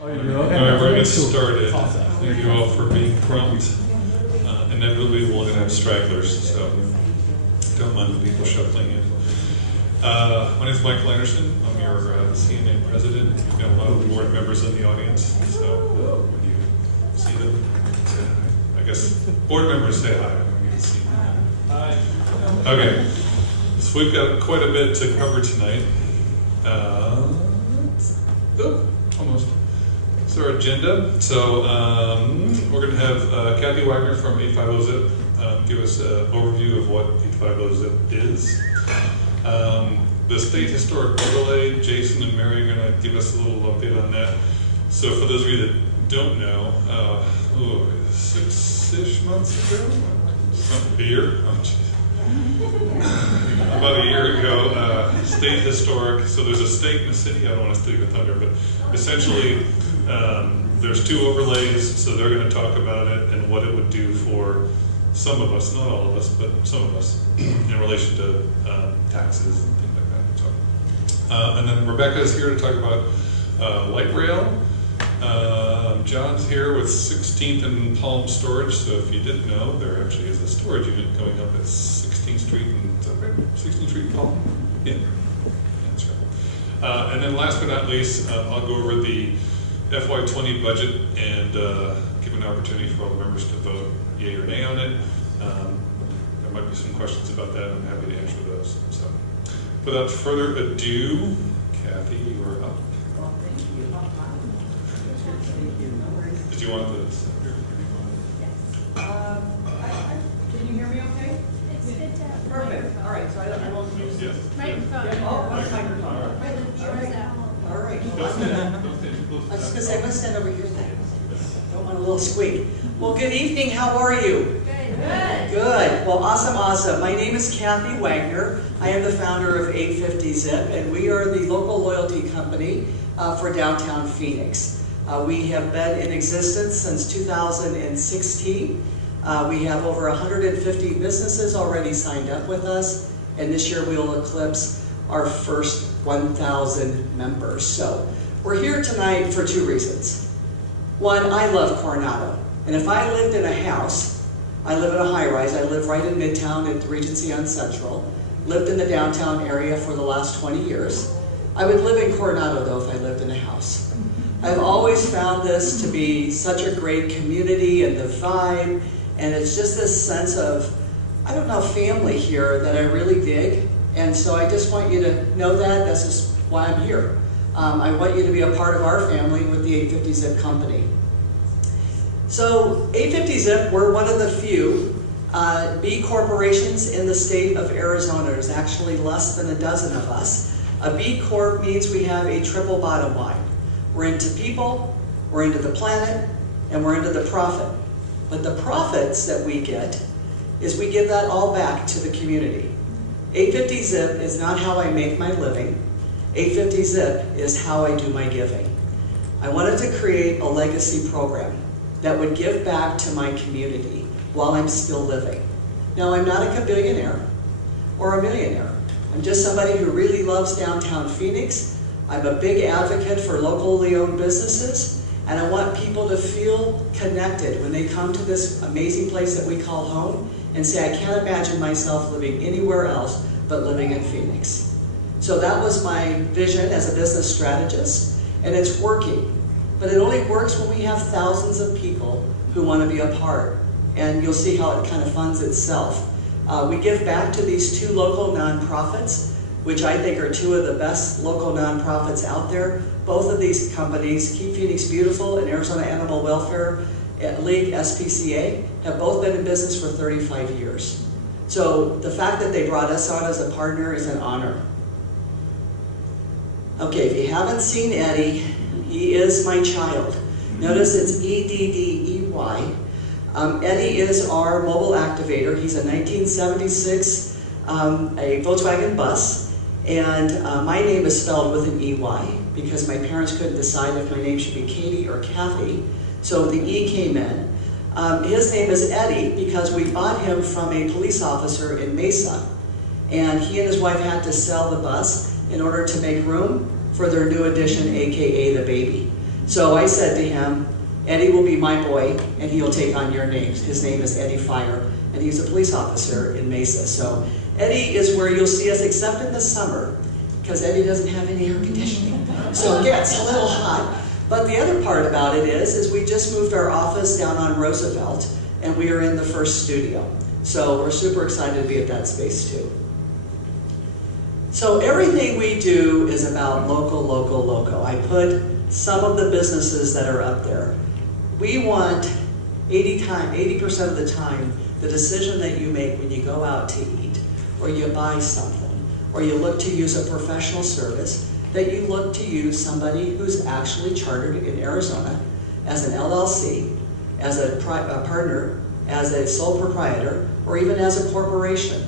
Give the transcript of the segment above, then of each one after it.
Oh, you do? Okay. All right, we're going to get started. Thank you all for being prompt. Inevitably, we're going to have stragglers, so don't mind the people shuffling in. My name is Michael Anderson. I'm your CNA president. We've got a lot of board members in the audience, so when you see them, say hi. I guess board members say hi when you see them. Hi. Okay, so we've got quite a bit to cover tonight. Almost. It's our agenda. So we're going to have Kathy Wagner from 850-ZIP give us an overview of what 850-ZIP is. The State Historic Overlay, Jason and Mary are going to give us a little update on that. So for those of you that don't know, 6-ish months ago? A year? Oh, geez. About a year ago, State Historic, so there's a state and a city, I don't want to steal your thunder, but essentially there's two overlays, so they're going to talk about it and what it would do for some of us, not all of us, but some of us, in relation to taxes and things like that. So, and then Rebecca's here to talk about light rail. John's here with 16th and Palm Storage, so if you didn't know, there actually is a storage unit going up at 16th Street and, is that right? 16th Street and Palm? Yeah, that's right. And then last but not least, I'll go over the FY20 budget and give an opportunity for all the members to vote yea or nay on it. There might be some questions about that, I'm happy to answer those. So, without further ado, Kathy, you are up. Well, thank you. Did you want this? Yes. Can you hear me okay? It's good to have Perfect. All right, so I won't use Yes. microphone. Oh, one microphone. All right. I was going to say, I'm going to stand over here then. Don't want a little squeak. Well, good evening. How are you? Good. Good. Well, awesome. My name is Kathy Wagner. I am the founder of 850-ZIP, and we are the local loyalty company for downtown Phoenix. We have been in existence since 2016. We have over 150 businesses already signed up with us, and this year we will eclipse our first 1,000 members. So we're here tonight for two reasons. One, I love Coronado, and if I lived in a house, I live in a high-rise, I live right in Midtown at the Regency on Central, lived in the downtown area for the last 20 years. I would live in Coronado, though, if I lived in a house. I've always found this to be such a great community and the vibe, and it's just this sense of, I don't know, family here that I really dig. And so I just want you to know that. That's just why I'm here. I want you to be a part of our family with the 850-ZIP company. So 850-ZIP, we're one of the few B corporations in the state of Arizona. There's actually less than a dozen of us. A B Corp means we have a triple bottom line. We're into people, we're into the planet, and we're into the profit. But the profits that we get is we give that all back to the community. 850-ZIP is not how I make my living. 850-ZIP is how I do my giving. I wanted to create a legacy program that would give back to my community while I'm still living. Now, I'm not a billionaire or a millionaire. I'm just somebody who really loves downtown Phoenix. I'm a big advocate for locally owned businesses, and I want people to feel connected when they come to this amazing place that we call home and say, I can't imagine myself living anywhere else but living in Phoenix. So that was my vision as a business strategist, and it's working. But it only works when we have thousands of people who want to be a part, and you'll see how it kind of funds itself. We give back to these two local nonprofits, which I think are two of the best local nonprofits out there. Both of these companies, Keep Phoenix Beautiful and Arizona Animal Welfare League, SPCA, have both been in business for 35 years. So the fact that they brought us on as a partner is an honor. Okay, if you haven't seen Eddie, he is my child. Notice it's E-D-D-E-Y. Eddie is our mobile activator. He's a 1976 a Volkswagen bus. And my name is spelled with an E-Y because my parents couldn't decide if my name should be Katie or Kathy. So the E came in. His name is Eddie because we bought him from a police officer in Mesa. And he and his wife had to sell the bus in order to make room for their new addition, AKA the baby. So I said to him, Eddie will be my boy, and he'll take on your names. His name is Eddie Fire, and he's a police officer in Mesa. So Eddie is where you'll see us, except in the summer, because Eddie doesn't have any air conditioning. So it gets a little hot. But the other part about it is we just moved our office down on Roosevelt, and we are in the first studio. So we're super excited to be at that space too. So everything we do is about local, local, local. I put some of the businesses that are up there. We want 80% of the time, the decision that you make when you go out to eat, or you buy something, or you look to use a professional service, that you look to use somebody who's actually chartered in Arizona as an LLC, as a partner, as a sole proprietor, or even as a corporation.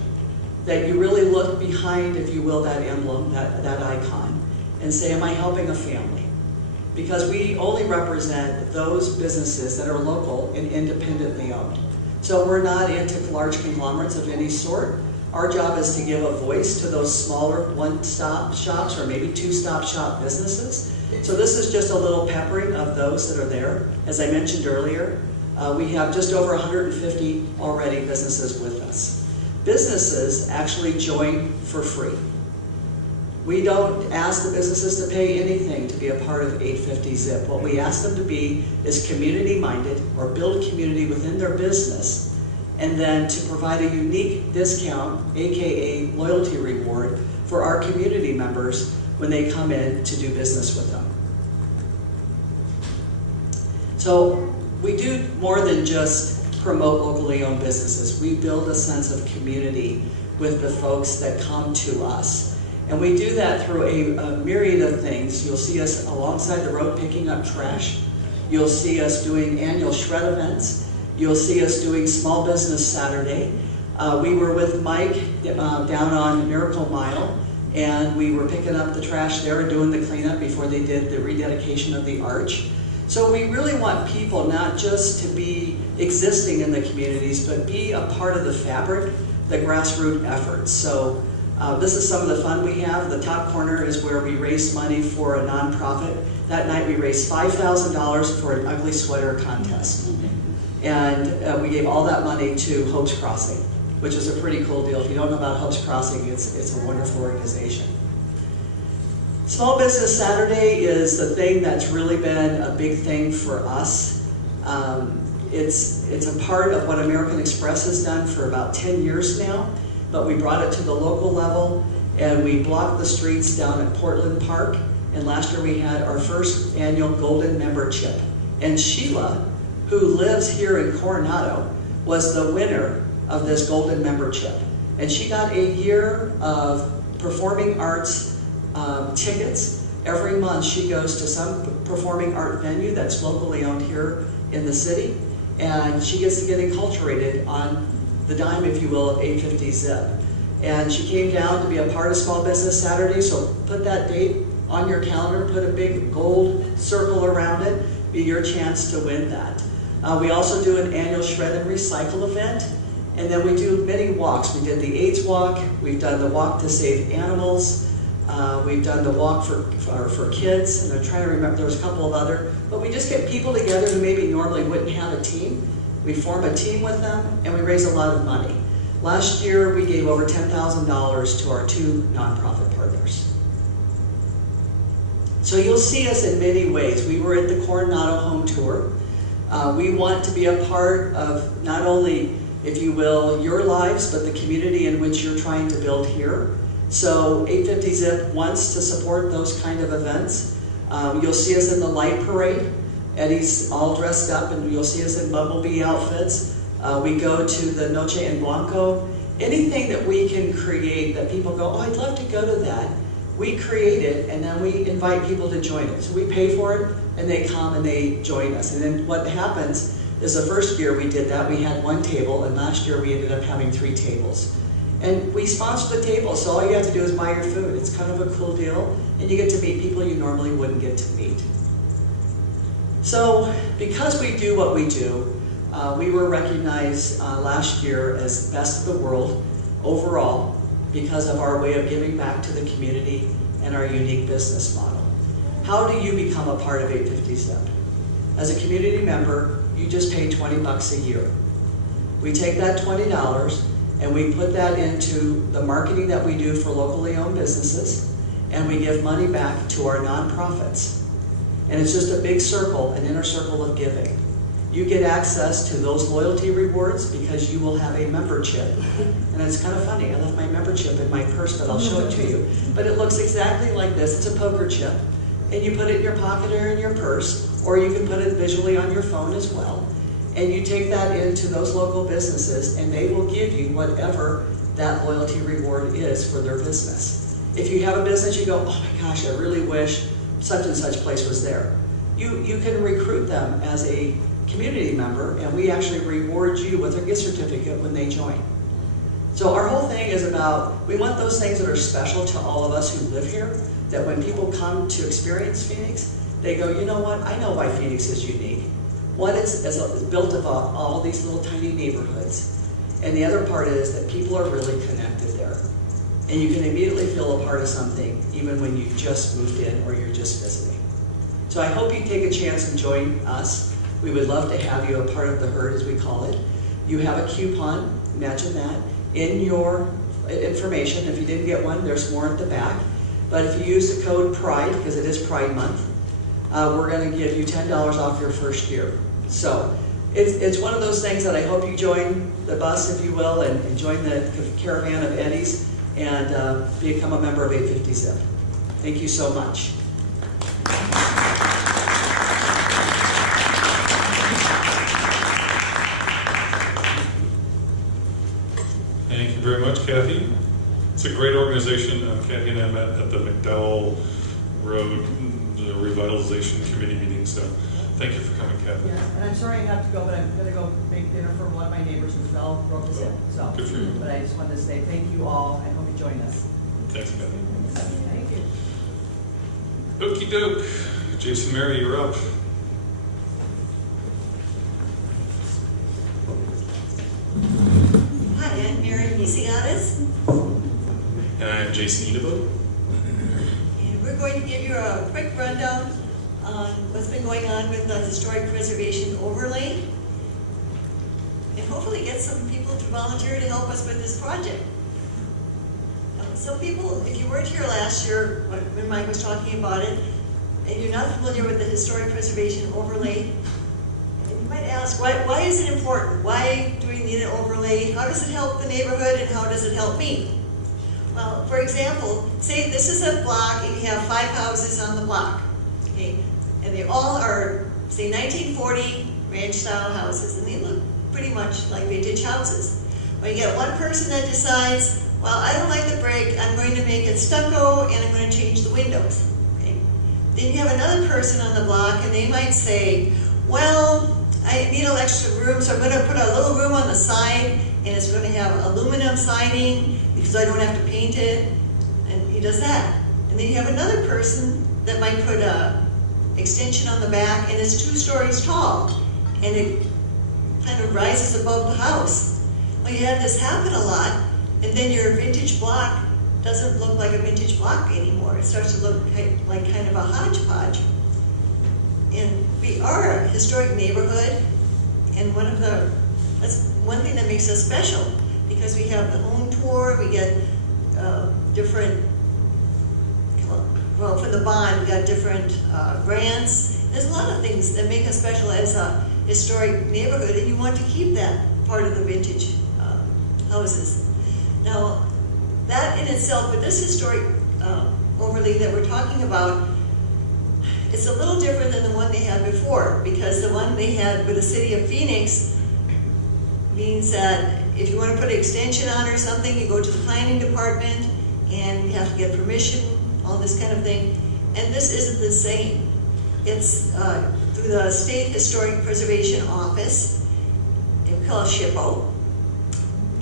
That you really look behind, if you will, that emblem, that icon, and say, am I helping a family? Because we only represent those businesses that are local and independently owned. So we're not into large conglomerates of any sort. Our job is to give a voice to those smaller one-stop shops or maybe two-stop shop businesses. So this is just a little peppering of those that are there. As I mentioned earlier, we have just over 150 already businesses with us. Businesses actually join for free. We don't ask the businesses to pay anything to be a part of 850 Zip. What we ask them to be is community-minded or build community within their business, and then to provide a unique discount, aka loyalty reward, for our community members when they come in to do business with them. So we do more than just promote locally owned businesses. We build a sense of community with the folks that come to us. And we do that through a myriad of things. You'll see us alongside the road picking up trash. You'll see us doing annual shred events. You'll see us doing Small Business Saturday. We were with Mike down on Miracle Mile, and we were picking up the trash there and doing the cleanup before they did the rededication of the arch. So we really want people not just to be existing in the communities, but be a part of the fabric, the grassroots efforts. So this is some of the fun we have. The top corner is where we raise money for a nonprofit. That night we raised $5,000 for an ugly sweater contest. And we gave all that money to Hope's Crossing, which is a pretty cool deal. If you don't know about Hope's Crossing, it's a wonderful organization. Small Business Saturday is the thing that's really been a big thing for us. It's a part of what American Express has done for about 10 years now, but we brought it to the local level, and we blocked the streets down at Portland Park, and last year we had our first annual Golden Membership. And Sheila, who lives here in Coronado, was the winner of this Golden Membership. And she got a year of performing arts tickets. Every month she goes to some performing art venue that's locally owned here in the city, and she gets to get enculturated on the dime, if you will, of 850 Zip. And she came down to be a part of Small Business Saturday, so put that date on your calendar, put a big gold circle around it, be your chance to win that. We also do an annual Shred and Recycle event, and then we do many walks. We did the AIDS walk, we've done the walk to save animals, we've done the walk for kids, and I'm trying to remember, there was a couple of other, but we just get people together who maybe normally wouldn't have a team. We form a team with them, and we raise a lot of money. Last year, we gave over $10,000 to our 2 nonprofit partners. So you'll see us in many ways. We were at the Coronado Home Tour. We want to be a part of not only, if you will, your lives, but the community in which you're trying to build here. So 850 Zip wants to support those kind of events. You'll see us in the light parade. Eddie's all dressed up, and you'll see us in bumblebee outfits. We go to the Noche en Blanco. Anything that we can create that people go, oh, I'd love to go to that. We create it, and then we invite people to join it. So we pay for it, and they come and they join us. And then what happens is the first year we did that, we had 1 table, and last year we ended up having 3 tables. And we sponsor the table, so all you have to do is buy your food. It's kind of a cool deal, and you get to meet people you normally wouldn't get to meet. So, because we do what we do, we were recognized last year as Best of the World overall because of our way of giving back to the community and our unique business model. How do you become a part of 850 STEP? As a community member, you just pay $20 a year. We take that $20 and we put that into the marketing that we do for locally owned businesses, and we give money back to our nonprofits. And it's just a big circle, an inner circle of giving. You get access to those loyalty rewards because you will have a member chip. And it's kind of funny, I left my member chip in my purse, but I'll show it to you. But it looks exactly like this. It's a poker chip. And you put it in your pocket or in your purse, or you can put it visually on your phone as well. And you take that into those local businesses, and they will give you whatever that loyalty reward is for their business. If you have a business, you go, oh my gosh, I really wish such and such place was there. You can recruit them as a community member, and we actually reward you with a gift certificate when they join. So our whole thing is about, we want those things that are special to all of us who live here, that when people come to experience Phoenix, they go, you know what, I know why Phoenix is unique. One is built of all these little tiny neighborhoods. And the other part is that people are really connected there. And you can immediately feel a part of something, even when you just moved in or you're just visiting. So I hope you take a chance and join us. We would love to have you a part of the herd, as we call it. You have a coupon, imagine that, in your information. If you didn't get one, there's more at the back. But if you use the code PRIDE, because it is Pride Month, we're going to give you $10 off your first year. So it's one of those things that I hope you join the bus, if you will, and join the caravan of Eddies and become a member of 850 STEP. Thank you so much. Thank you very much, Kathy. It's a great organization. Kathy and I met at the McDowell Road Revitalization Committee meeting, so thank you for coming, Kathy. Yes, and I'm sorry I have to go, but I'm going to go make dinner for one of my neighbors who fell, broke his hip. So, Good for you. But I just wanted to say thank you all. I hope you join us. Thanks, Kathy. Thank you. Okie doke. Jason Mary, you're up. Hi, I'm Mary Nisigatis, And I'm Jason Edebo. and we're going to give you a quick rundown on what's been going on with the Historic Preservation Overlay, and hopefully get some people to volunteer to help us with this project. Some people, if you weren't here last year when Mike was talking about it, and you're not familiar with the Historic Preservation Overlay, and you might ask, why is it important? Why do we need an overlay? How does it help the neighborhood, and how does it help me? Well, for example, say this is a block and you have 5 houses on the block, okay? And they all are, say, 1940 ranch-style houses, and they look pretty much like vintage houses. Well, you get one person that decides, well, I don't like the brick, I'm going to make it stucco, and I'm going to change the windows, okay? Then you have another person on the block, and they might say, well, I need an extra room, so I'm going to put a little room on the side, and it's going to have aluminum siding because I don't have to paint it, and he does that. And then you have another person that might put a extension on the back, and it's 2 stories tall, and it kind of rises above the house. Well, you have this happen a lot, and then your vintage block doesn't look like a vintage block anymore. It starts to look like kind of a hodgepodge. And we are a historic neighborhood, and that's one thing that makes us special, because we have the home tour, we get different, well, for the bond, we got different grants. There's a lot of things that make us special as a historic neighborhood, and you want to keep that part of the vintage houses. Now, that in itself, with this historic overlay that we're talking about, it's a little different than the one they had before, because the one they had with the city of Phoenix means that if you want to put an extension on or something, you go to the planning department and you have to get permission, all this kind of thing. And this isn't the same. It's through the State Historic Preservation Office. We call it SHPO.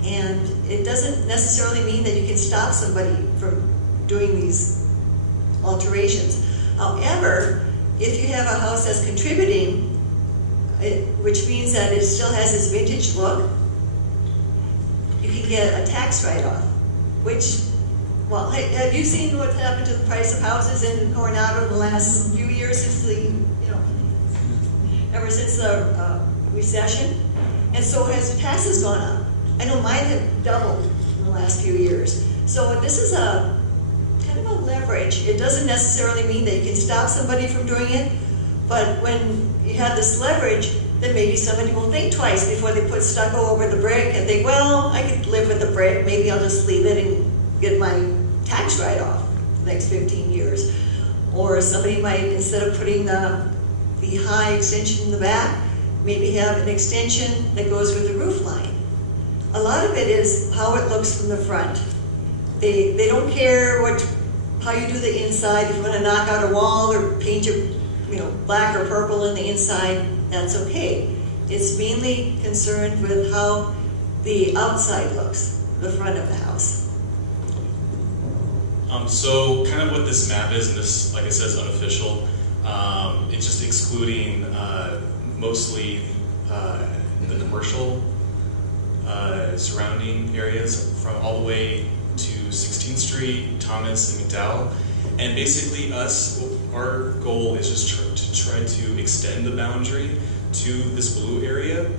And it doesn't necessarily mean that you can stop somebody from doing these alterations. However, if you have a house that's contributing, which means that it still has this vintage look, you can get a tax write-off, which well, hey, have you seen what's happened to the price of houses in Coronado in the last few years since ever since the recession? And so has the taxes gone up. I know mine have doubled in the last few years. So this is a kind of a leverage. It doesn't necessarily mean that you can stop somebody from doing it, but when you have this leverage, then maybe somebody will think twice before they put stucco over the brick and think, well, I could live with the brick, maybe I'll just leave it and get my tax write-off the next 15 years. Or somebody might, instead of putting the high extension in the back, maybe have an extension that goes with the roof line. A lot of it is how it looks from the front. They don't care how you do the inside. If you want to knock out a wall or paint your black or purple in the inside, that's okay. It's mainly concerned with how the outside looks, the front of the house. So kind of what this map is, and this, like I said, is unofficial. It's just excluding mostly the commercial surrounding areas from all the way to 16th Street, Thomas, and McDowell. And basically our goal is just to try to extend the boundary to this blue area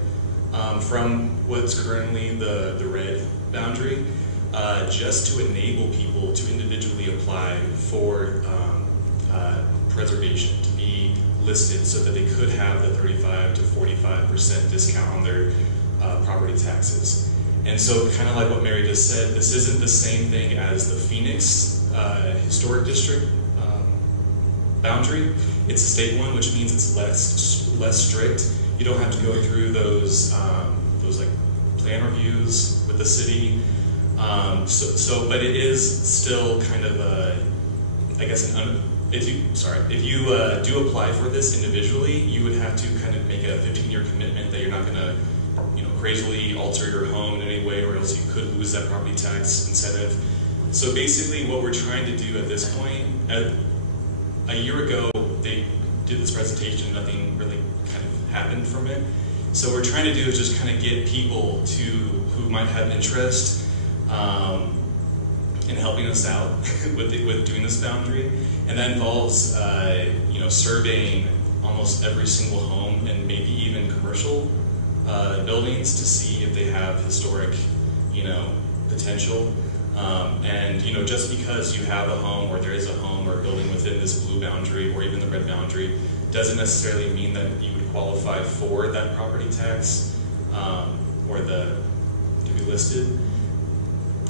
from what's currently the red boundary, just to enable people to individually apply for preservation, to be listed so that they could have the 35 to 45% discount on their property taxes. And so kind of like what Mary just said, this isn't the same thing as the Phoenix Historic District boundary. It's a state one, which means it's less strict. You don't have to go through those like plan reviews with the city. But it is still kind of I guess if you do apply for this individually, you would have to kind of make a 15-year commitment that you're not going to crazily alter your home in any way, or else you could lose that property tax incentive. So basically what we're trying to do at this point, a year ago they did this presentation and nothing really kind of happened from it. So what we're trying to do is just kind of get people who might have interest in helping us out with doing this boundary. And that involves surveying almost every single home and maybe even commercial buildings to see if they have historic, potential. And just because you have a home, or there is a home or a building within this blue boundary or even the red boundary, doesn't necessarily mean that you would qualify for that property tax or to be listed.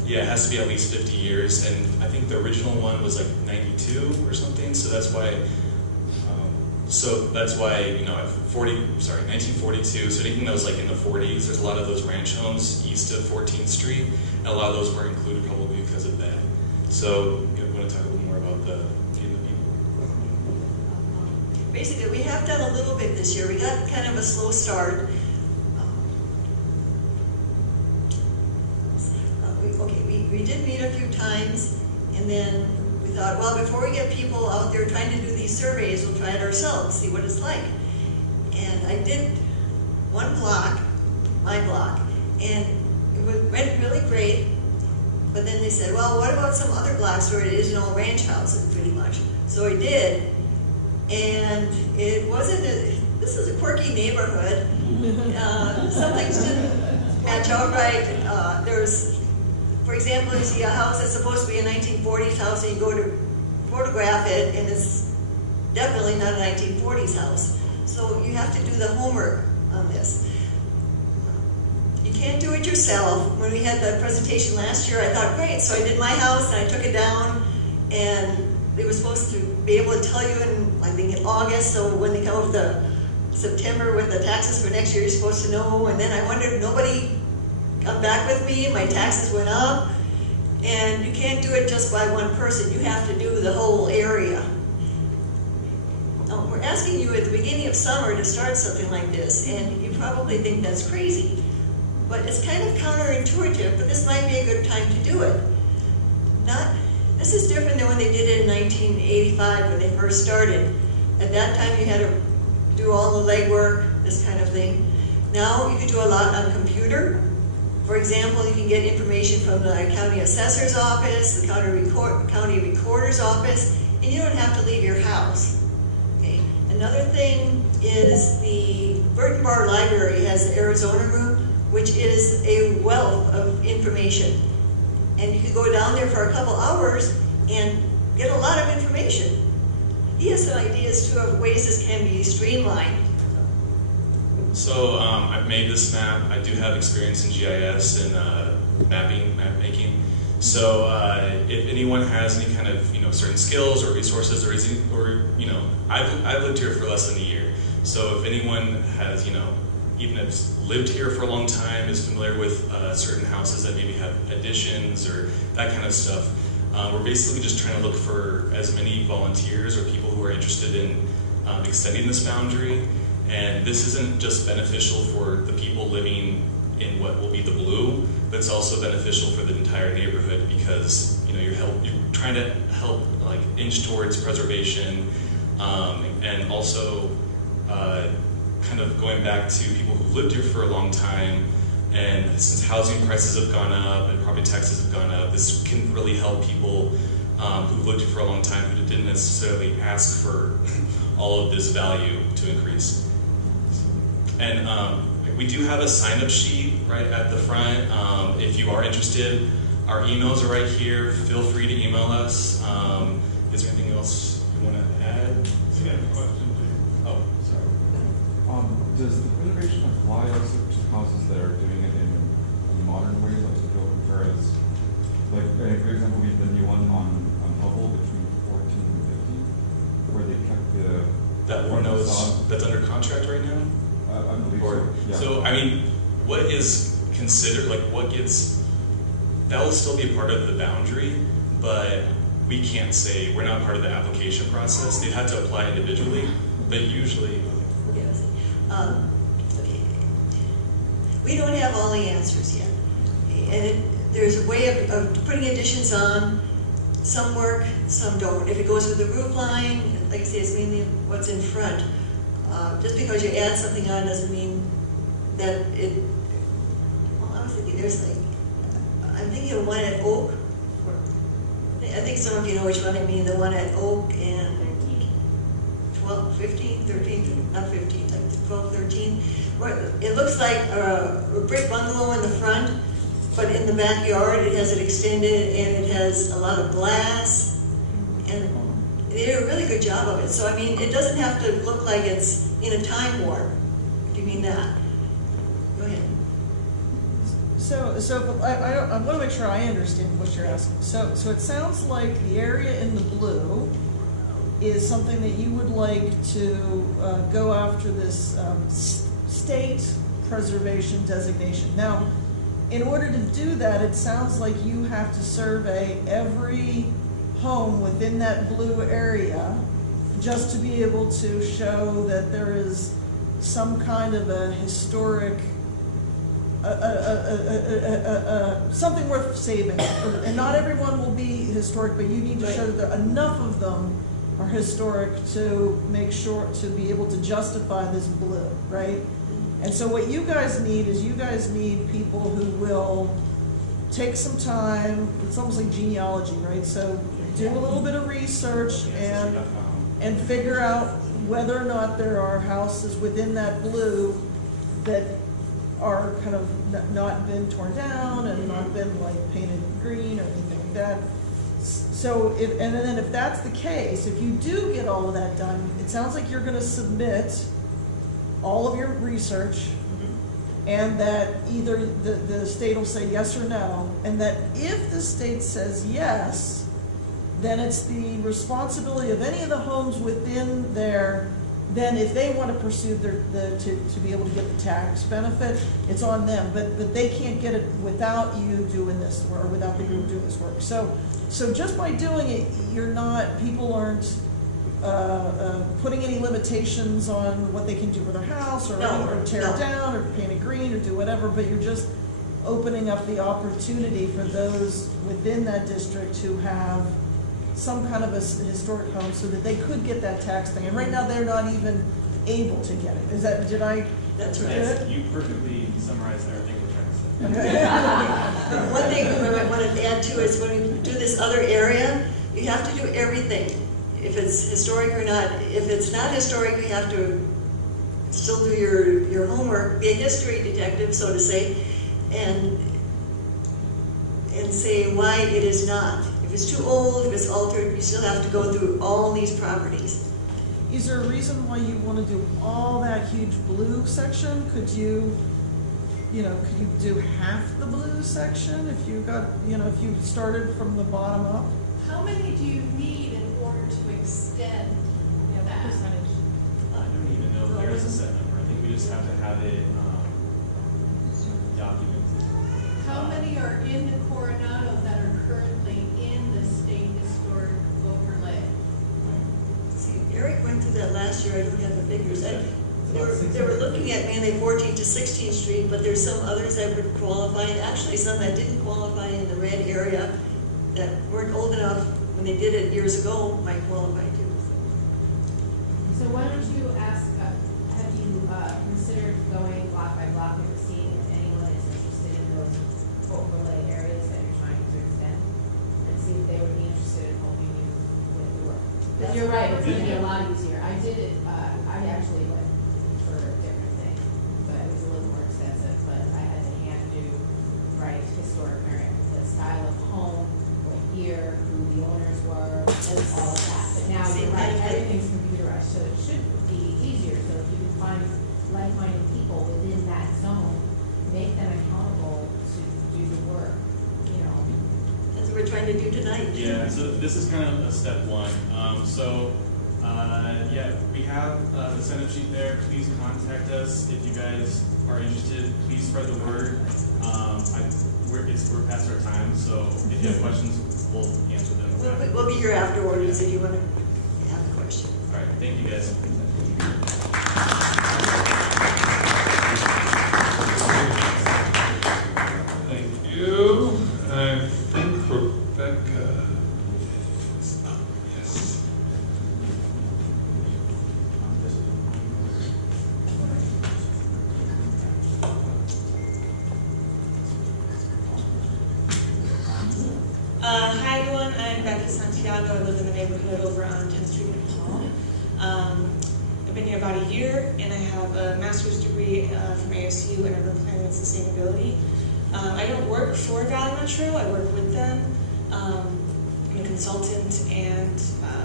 Yeah, it has to be at least 50 years, and I think the original one was like 92 or something. So that's why. 1942, so anything that was like in the 40s, there's a lot of those ranch homes east of 14th Street, and a lot of those were included probably because of that. So you want to talk a little more about the people? Basically, we have done a little bit this year. We got kind of a slow start. We did meet a few times, and then we thought, well, before we get people out there trying to do these surveys, we'll try it ourselves, see what it's like. And I did one block, my block, and it went really great. But then they said, well, what about some other blocks where it is ranch houses, pretty much? So I did, and it wasn't this is a quirky neighborhood. Some things didn't match out right. For example, you see a house that's supposed to be a 1940s house, and you go to photograph it, and it's definitely not a 1940s house. So you have to do the homework on this. You can't do it yourself. When we had the presentation last year, I thought, great, so I did my house, and I took it down, and they were supposed to be able to tell you in, I think, in August, so when they come up with the September with the taxes for next year, you're supposed to know, and then I wondered, nobody got back with me, my taxes went up, and you can't do it just by one person, you have to do the whole area. Now, we're asking you at the beginning of summer to start something like this, and you probably think that's crazy, but it's kind of counterintuitive, but this might be a good time to do it. This is different than when they did it in 1985 when they first started. At that time you had to do all the legwork, this kind of thing. Now you can do a lot on computer. For example, you can get information from the county assessor's office, the county recorder's office, and you don't have to leave your house. Okay. Another thing is the Burton Bar Library has the Arizona Room, which is a wealth of information. And you could go down there for a couple hours and get a lot of information. He has some ideas too of ways this can be streamlined. So I've made this map. I do have experience in GIS and map making. So if anyone has any kind of certain skills or resources, I've lived here for less than a year. So if anyone has even has lived here for a long time, is familiar with certain houses that maybe have additions or that kind of stuff, we're basically just trying to look for as many volunteers or people who are interested in extending this boundary. And this isn't just beneficial for the people living in what will be the blue, but it's also beneficial for the entire neighborhood because you're trying to help inch towards preservation, and also kind of going back to people who've lived here for a long time. And since housing prices have gone up and property taxes have gone up, this can really help people who've lived here for a long time who didn't necessarily ask for all of this value to increase. And we do have a sign-up sheet right at the front. If you are interested, our emails are right here. Feel free to email us. Is there anything else you want to add? I got a question too. Oh, sorry. Does the preservation apply also to houses that are doing it in a modern way, like the Bill Ferris? Like, for example, we have the new one on Hubble between 14 and 15, where they kept the That one that's under contract right now? I believe Or, so. Yeah. so, I mean, what is considered, that will still be a part of the boundary, but we can't say, we're not part of the application process. They'd have to apply individually, but usually, Yes. Okay. We don't have all the answers yet. And there's a way of putting additions on. Some work, some don't. If it goes with the roof line, like I say, it's mainly what's in front. Just because you add something on doesn't mean that it, well, I was thinking I'm thinking of one at Oak. I think some of you know which one I mean, the one at Oak and 12, 15, 13, not 15, like 12, 13. Where it looks like a brick bungalow in the front, but in the backyard it has it extended and it has a lot of glass, and they did a really good job of it. So I mean, it doesn't have to look like it's in a time warp, if you mean that. Go ahead. So I want to make sure I understand what you're asking. So it sounds like the area in the blue is something that you would like to go after this state preservation designation. Now, in order to do that, it sounds like you have to survey every home within that blue area just to be able to show that there is some kind of a historic, something worth saving. And not everyone will be historic, but you need to show that there, enough of them are historic to make sure to be able to justify this blue, right? And so what you guys need is people who will take some time. It's almost like genealogy, right? So do a little bit of research and figure out whether or not there are houses within that blue that are kind of not been torn down and not been like painted green or anything like that. So and then if that's the case, if you do get all of that done, it sounds like you're going to submit all of your research, and that either the state will say yes or no, and that if the state says yes, then it's the responsibility of any of the homes within there. Then if they want to pursue to be able to get the tax benefit, it's on them. But they can't get it without you doing this work, or without the group doing this work. So just by doing it, people aren't putting any limitations on what they can do with their house, or tear it down, or paint it green, or do whatever. But you're just opening up the opportunity for those within that district who have some kind of a historic home, so that they could get that tax thing. And right now, they're not even able to get it. That's right. Yes, you perfectly summarized everything we're trying to say. One thing I might want to add to is when we do this other area, you have to do everything. If it's historic or not. If it's not historic, you have to still do your homework, be a history detective, so to say, and say why it is not. If it's too old, if it's altered, you still have to go through all these properties. Is there a reason why you want to do all that huge blue section? Could you do half the blue section if you got, if you started from the bottom up? How many do you need in order to extend that percentage? I don't even know if there is a set number. I think we just have to have it documented. How many are in the Coronado that are currently in the state historic overlay? See, Eric went through that last year. I don't have the figures. They were looking at mainly 14th to 16th Street, but there's some others that would qualify, and actually some that didn't qualify in the red area that weren't old enough when they did it years ago might qualify too. So why don't you ask, have you considered going block by block and seeing if anyone is interested in those overlay areas that you're trying to extend? And see if they would be interested in helping you with the work. Because you're right, it's gonna be a lot easier. I did it, I actually went for a different thing, but it was a little more expensive, but I had to hand do, right, historic merit, the style of home, what year, who the owners were, and all of that. But now you're right, everything's computerized, so it should be easier. So if you can find like-minded people within that zone, make them accountable to do the work, That's what we're trying to do tonight. Yeah, so this is kind of a step one. Yeah, we have the setup sheet there. Please contact us if you guys are interested. Please spread the word. We're past our time, so if you have questions, we'll answer them. We'll be here afterwards if you want to have a question. All right, thank you guys. Thank you. I think Rebecca. Yes. Hi everyone, I'm Becky Santiago. I live in the neighborhood over on 10th Street in Palm. I've been here about a year and I have a master's degree from ASU in urban planning and sustainability. I don't work for Valley Metro, I work with them. I'm a consultant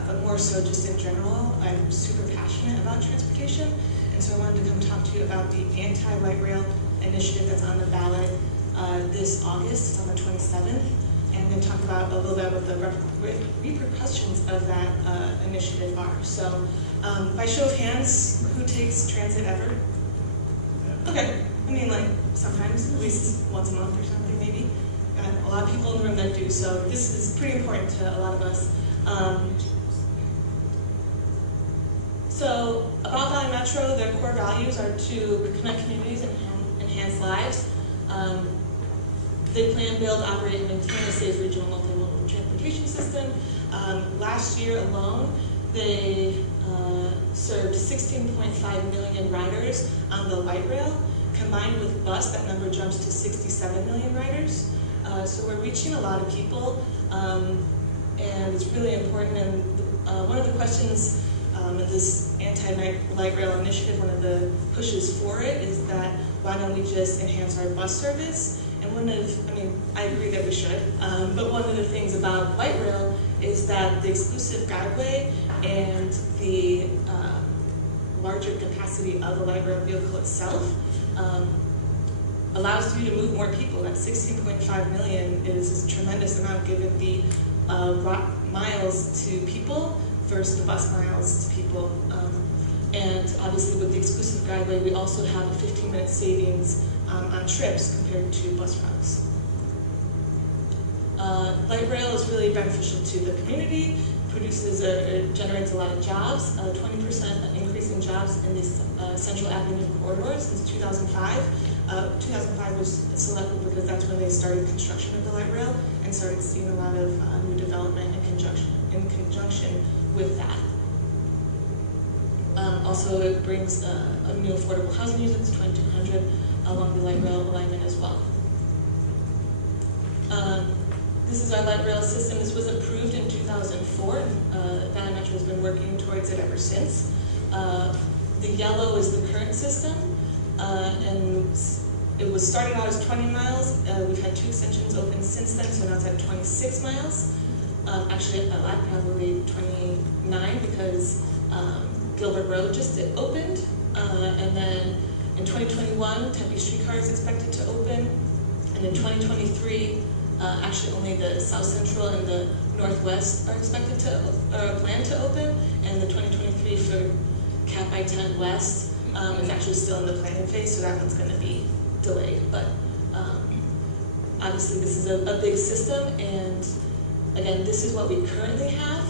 but more so just in general. I'm super passionate about transportation, and so I wanted to come talk to you about the anti-light rail initiative that's on the ballot this August, on the 27th. And then talk about a little bit what the repercussions of that initiative are. So, by show of hands, who takes transit ever? Okay, I mean like sometimes, at least once a month or something maybe. Got a lot of people in the room that do, so this is pretty important to a lot of us. So, about Valley Metro, their core values are to connect communities and enhance lives. They plan, build, operate, and maintain a safe regional multimodal transportation system. Last year alone, they served 16.5 million riders on the light rail. Combined with bus, that number jumps to 67 million riders. So we're reaching a lot of people, and it's really important. And one of the questions in this anti-light rail initiative, one of the pushes for it is that why don't we just enhance our bus service? And I agree that we should, but one of the things about light rail is that the exclusive guideway and the larger capacity of the light rail vehicle itself allows you to move more people. That 16.5 million is a tremendous amount given the miles to people versus the bus miles to people. And obviously with the exclusive guideway, we also have a 15-minute savings on trips compared to bus routes. Light rail is really beneficial to the community, generates a lot of jobs, 20% increase in jobs in this Central Avenue corridor since 2005. 2005 was selected because that's when they started construction of the light rail and started seeing a lot of new development in conjunction with that. Also, it brings a new affordable housing units, 2,200 along the light rail alignment as well. This is our light rail system. This was approved in 2004. Valley Metro has been working towards it ever since. The yellow is the current system, and it was starting out as 20 miles. We've had 2 extensions open since then, so now it's at 26 miles. Actually, probably 29 because Gilbert Road just opened. And then in 2021, Tempe Streetcar is expected to open. And in 2023, actually only the South Central and the Northwest are expected to, plan to open. And the 2023 for Cap I-10 West is actually still in the planning phase, so that one's going to be delayed. But obviously this is a big system, and again, this is what we currently have,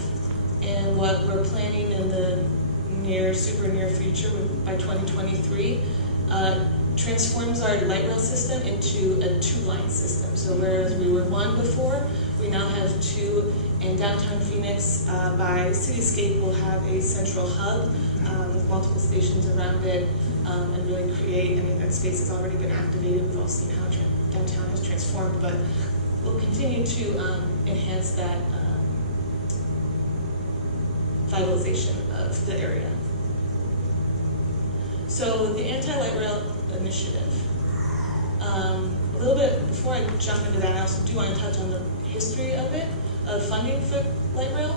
and what we're planning in the super near future by 2023 transforms our light rail system into a 2-line system. So whereas we were 1 before, we now have 2, and downtown Phoenix by Cityscape will have a central hub with multiple stations around it, and really create, that space has already been activated. We've all seen how downtown has transformed, but we'll continue to enhance that vitalization of the area. So the anti-light rail initiative. A little bit before I jump into that, I also do want to touch on the history of it, of funding for light rail.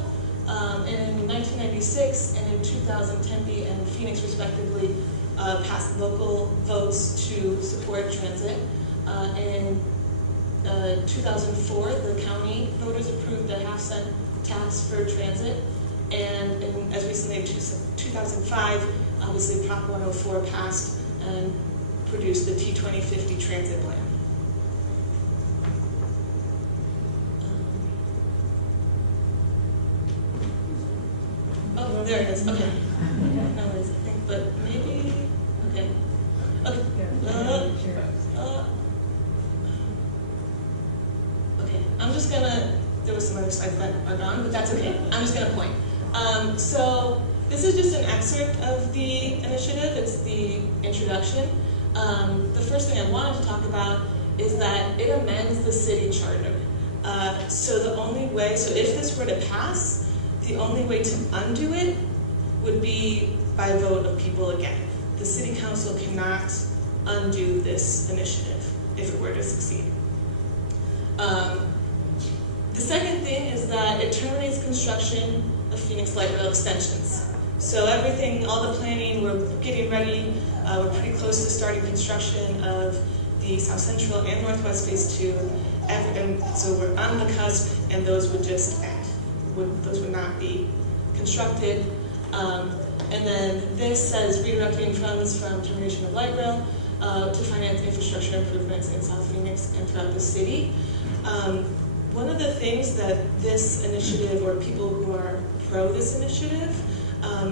In 1996 and in 2000, Tempe and Phoenix respectively passed local votes to support transit. In 2004, the county voters approved a half-cent tax for transit, and as recently as 2005, obviously Prop 104 passed and produced the T2050 transit plan. Oh, there it is. Okay. No worries, I think, but maybe. Okay. Okay. Okay. I'm just gonna. There was some other slides that are gone, but that's okay. I'm just gonna point. So this is just an excerpt of the initiative. It's the introduction. The first thing I wanted to talk about is that it amends the city charter. So the only way, so if this were to pass, the only way to undo it would be by a vote of people again. The city council cannot undo this initiative if it were to succeed. The second thing is that it terminates construction of Phoenix Light Rail extensions. So everything, all the planning, we're getting ready. We're pretty close to starting construction of the South Central and Northwest Phase 2. And so we're on the cusp, and those would just end. Those would not be constructed. And then this says redirecting funds from termination of light rail to finance infrastructure improvements in South Phoenix and throughout the city. One of the things that this initiative, or people who are pro this initiative,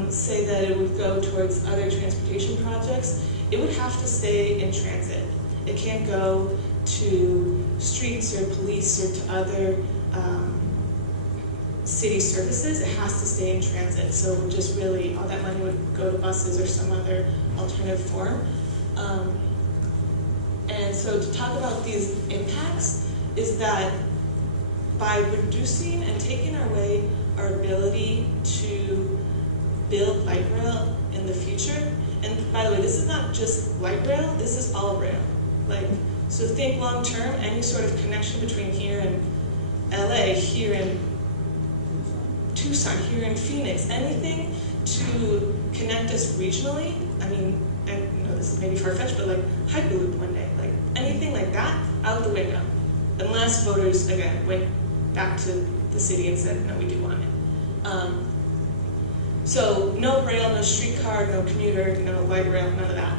say that it would go towards other transportation projects. It would have to stay in transit. It can't go to streets or police or to other city services. It has to stay in transit. So just really, all that money would go to buses or some other alternative form. And so to talk about these impacts is that by reducing and taking away our ability to build light rail in the future, and by the way, this is not just light rail, this is all rail. So think long term, any sort of connection between here and LA, here in Tucson, here in Phoenix, anything to connect us regionally. I know this is maybe far-fetched, but Hyperloop one day, anything like that, out the window. Unless voters, again, went back to the city and said, no, we do want it. So no rail, no streetcar, no commuter, no light rail, none of that.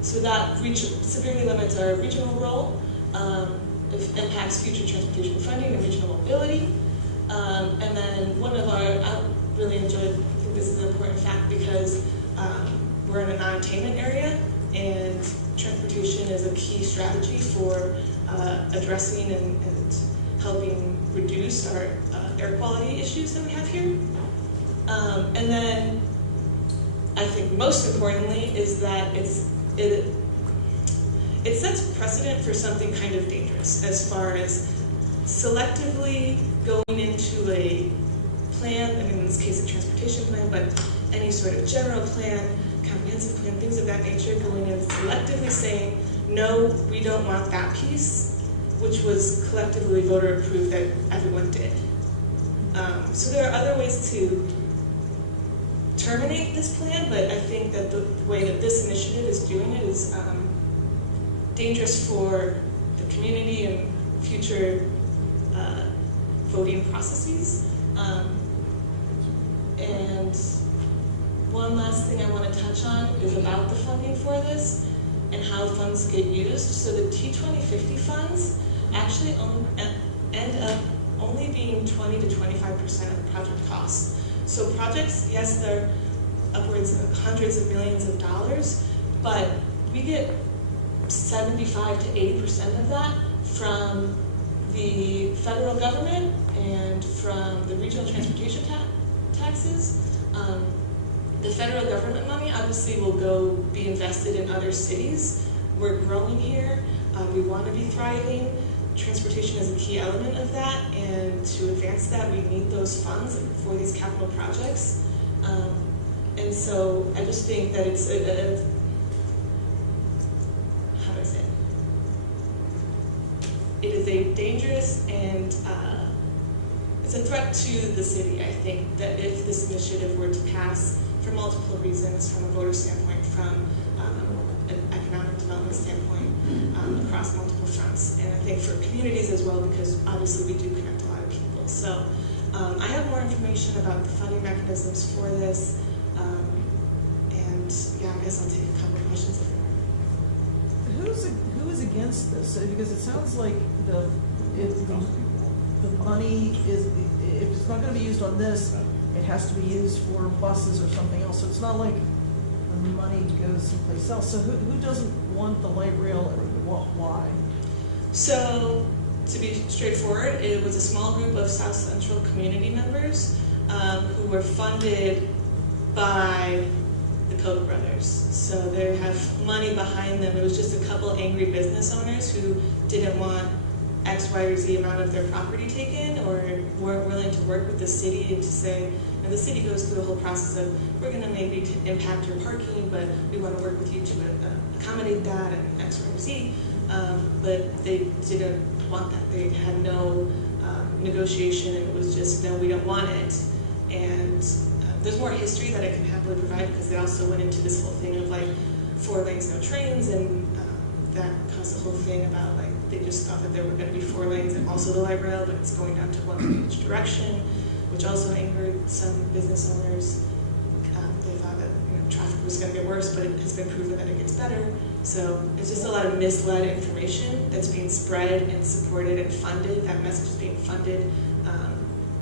So that severely limits our regional role. It impacts future transportation funding and regional mobility. And then I really enjoyed, I think this is an important fact because we're in a non-attainment area, and transportation is a key strategy for addressing and helping reduce our air quality issues that we have here. And then it I think most importantly is that it it sets precedent for something kind of dangerous as far as selectively going into a plan, I mean in this case a transportation plan, but any sort of general plan, comprehensive plan, things of that nature, going in and selectively saying, no, we don't want that piece, which was collectively voter approved that everyone did. So there are other ways to terminate this plan, but I think that the way that this initiative is doing it is dangerous for the community and future voting processes. And one last thing I want to touch on is about the funding for this and how funds get used. So the T2050 funds actually end up only being 20 to 25% of project costs. So projects, yes, they're upwards of hundreds of millions of dollars, but we get 75 to 80% of that from the federal government and from the regional transportation taxes. The federal government money obviously will go be invested in other cities. We're growing here. We want to be thriving. Transportation is a key element of that, and to advance that, we need those funds for these capital projects. And so I just think that it's how do I say it? It is a dangerous and it's a threat to the city, I think, that if this initiative were to pass for multiple reasons, from a voter standpoint, from an economic development standpoint, across multiple fronts. And I think for communities as well, because obviously we do connect a lot of people. So I have more information about the funding mechanisms for this. And yeah, I guess I'll take a couple of questions if there are. Who is against this? Because it sounds like the money is, if it's not going to be used on this, it has to be used for buses or something else. So it's not like the money goes someplace else. So who doesn't want the light rail, or why? So to be straightforward, it was a small group of South Central community members who were funded by the Koch brothers. So they have money behind them. It was just a couple angry business owners who didn't want X, Y, or Z amount of their property taken, or weren't willing to work with the city and to say, and the city goes through the whole process of, we're going to maybe impact your parking, but we want to work with you to accommodate that and X, Y, or Z. But they didn't want that. They had no negotiation, and it was just, no, we don't want it. And there's more history that I can happily provide, because they also went into this whole thing of like 4 lanes, no trains, and that caused the whole thing about like they just thought that there were going to be 4 lanes and also the light rail, but it's going down to 1 in each direction, which also angered some business owners. They thought that traffic was going to get worse, but it has been proven that it gets better. So it's just a lot of misled information that's being spread and supported and funded. That message is being funded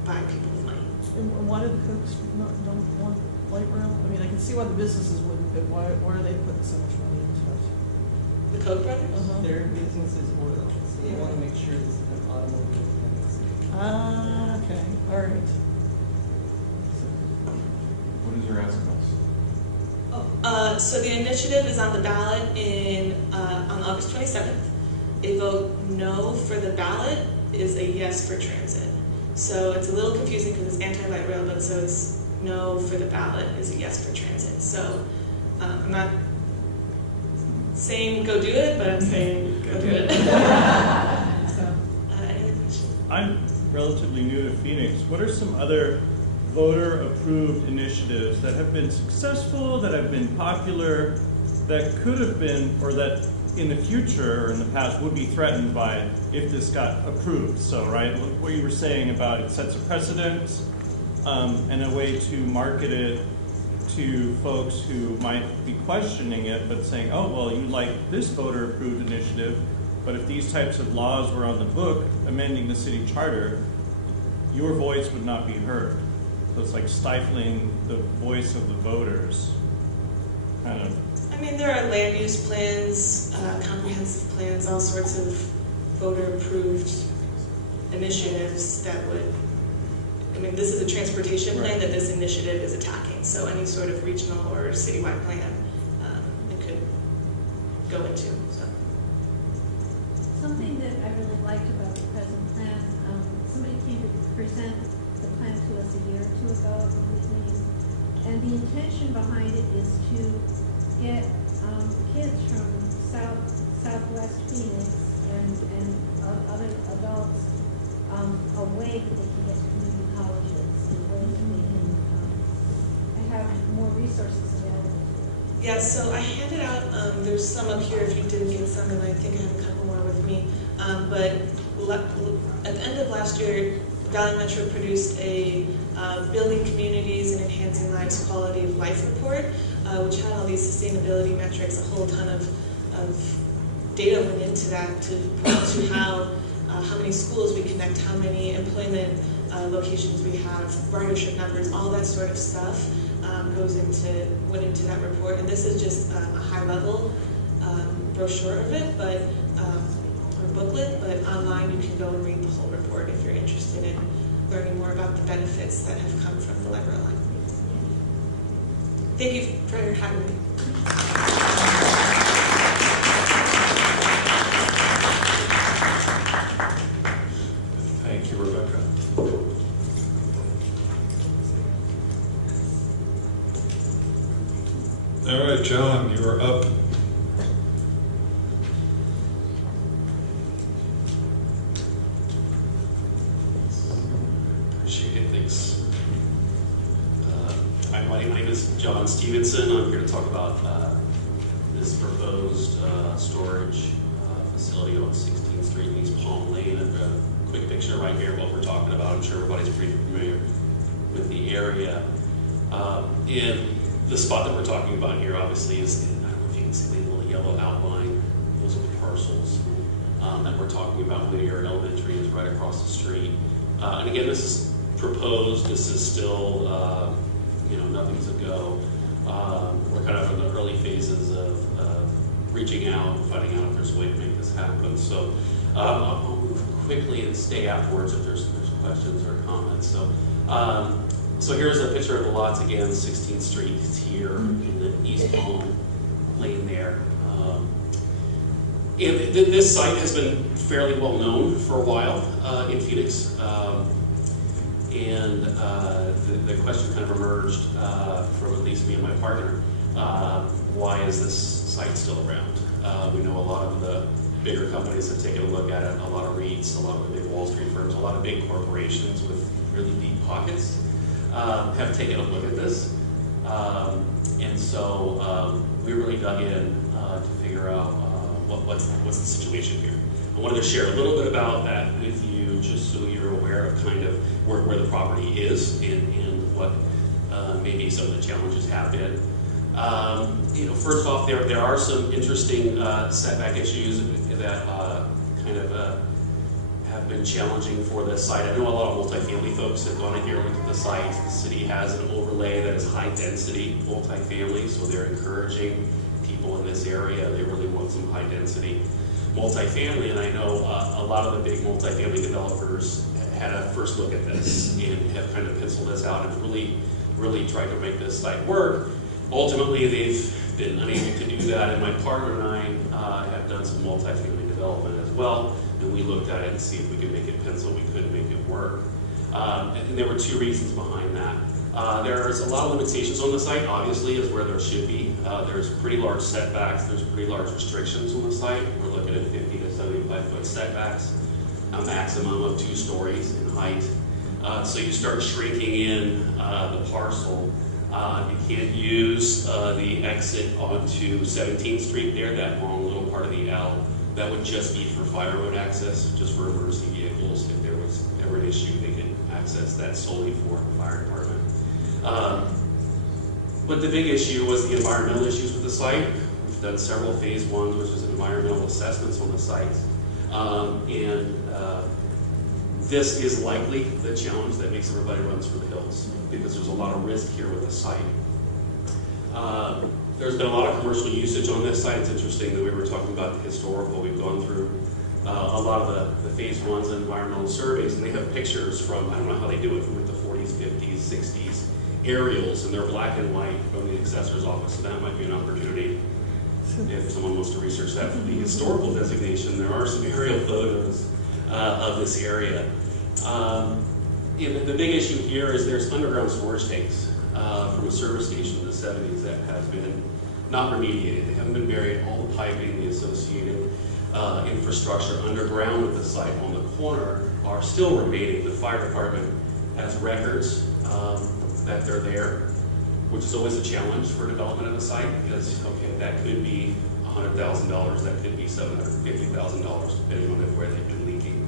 by people with money. And why do the Kochs don't want light rail? I mean, I can see why the businesses wouldn't, but why are they putting so much money into it? The Koch brothers? Their business is oil, so they want to make sure this is an automobile dependency. Ah, okay, all right. What is your ask us? So the initiative is on the ballot on August 27th. A vote no for the ballot is a yes for transit. So it's a little confusing because it's anti-light rail, but so it's no for the ballot is a yes for transit. So I'm not saying go do it, but I'm saying go do it. So, any other questions? I'm relatively new to Phoenix. What are some other voter-approved initiatives that have been successful, that have been popular, that could have been, or that in the future or in the past would be threatened by if this got approved? So, right, what you were saying about it sets a precedent and a way to market it to folks who might be questioning it, but saying, oh, well, you like this voter-approved initiative, but if these types of laws were on the book, amending the city charter, your voice would not be heard. So it's like stifling the voice of the voters, kind of. I mean, there are land use plans, comprehensive plans, all sorts of voter-approved initiatives that would, I mean, this is a transportation plan that this initiative is attacking, so any sort of regional or citywide plan it could go into. So. something that I really liked about the present plan, somebody came to present the plan to us a year or two ago at one of these meetings, and the intention behind it is to get kids from southwest Phoenix and other adults a way that they can get to community colleges and ways that they can have more resources available. Yeah, so I handed out, there's some up here if you didn't get some, and I think I have a couple more with me. But at the end of last year, Valley Metro produced a Building Communities and Enhancing Lives Quality of Life report, which had all these sustainability metrics, a whole ton of data went into that to point to how many schools we connect, how many employment locations we have, ridership numbers, all that sort of stuff went into that report. And this is just a high-level brochure of it, but or booklet. But online you can go and read the whole report if you're interested in learning more about the benefits that have come from the Liberal line. Thank you for having me. Thank you, Rebecca. All right, John, you are up. Appreciate it, thanks. Hi, my name is John Stevenson. I'm here to talk about this proposed storage facility on 16th Street in East Palm Lane. A quick picture right here of what we're talking about. I'm sure everybody's pretty familiar with the area. And the spot that we're talking about here obviously is, I don't know if you can see the little yellow outline, those are the parcels that we're talking about. Whittier Elementary is right across the street. And again, this is proposed, this is still, nothing's a go. We're kind of in the early phases of reaching out and finding out if there's a way to make this happen. So I'll move quickly and stay afterwards if there's questions or comments. So here's a picture of the lots again, 16th Street. It's here in the East Palm Lane there. And this site has been fairly well known for a while in Phoenix. And the question kind of emerged from at least me and my partner, why is this site still around? We know a lot of the bigger companies have taken a look at it, a lot of REITs, a lot of the big Wall Street firms, a lot of big corporations with really deep pockets have taken a look at this. And so we really dug in to figure out what's the situation here. I wanted to share a little bit about that with you just so you're aware of kind of where the property is and what maybe some of the challenges have been. First off, there are some interesting setback issues that kind of have been challenging for this site. I know a lot of multifamily folks have gone in here and looked at the site. The city has an overlay that is high density multifamily, so they're encouraging people in this area. They really want some high density multifamily, and I know a lot of the big multifamily developers had a first look at this and have kind of penciled this out and really tried to make this site work. Ultimately, they've been unable to do that, and my partner and I have done some multifamily development as well, and we looked at it and see if we could make it pencil. We couldn't make it work. And there were two reasons behind that. There's a lot of limitations on the site, obviously, as where there should be. There's pretty large setbacks, there's pretty large restrictions on the site. We're looking at 50 to 75 foot setbacks, a maximum of 2 stories in height. So you start shrinking in the parcel. You can't use the exit onto 17th Street there, that long little part of the L. That would just be for fire road access, just for emergency vehicles. If there was ever an issue, they could access that solely for the fire department. But the big issue was the environmental issues with the site. We've done several phase 1s, which is environmental assessments on the site. This is likely the challenge that makes everybody run through the hills, because there's a lot of risk here with the site. There's been a lot of commercial usage on this site. It's interesting that we were talking about the historical. We've gone through a lot of the phase 1s and environmental surveys, and they have pictures from, I don't know how they do it, from like the 40s, 50s, 60s aerials, and they're black and white from the assessor's office, so that might be an opportunity if someone wants to research that for the historical designation, there are some aerial photos of this area. The big issue here is there's underground storage tanks from a service station in the 70s that have been not remediated. They haven't been buried. All the piping, the associated infrastructure underground with the site on the corner are still remaining. The fire department has records that they're there, which is always a challenge for development of a site because, okay, that could be $100,000, that could be $750,000, depending on where they've been leaking.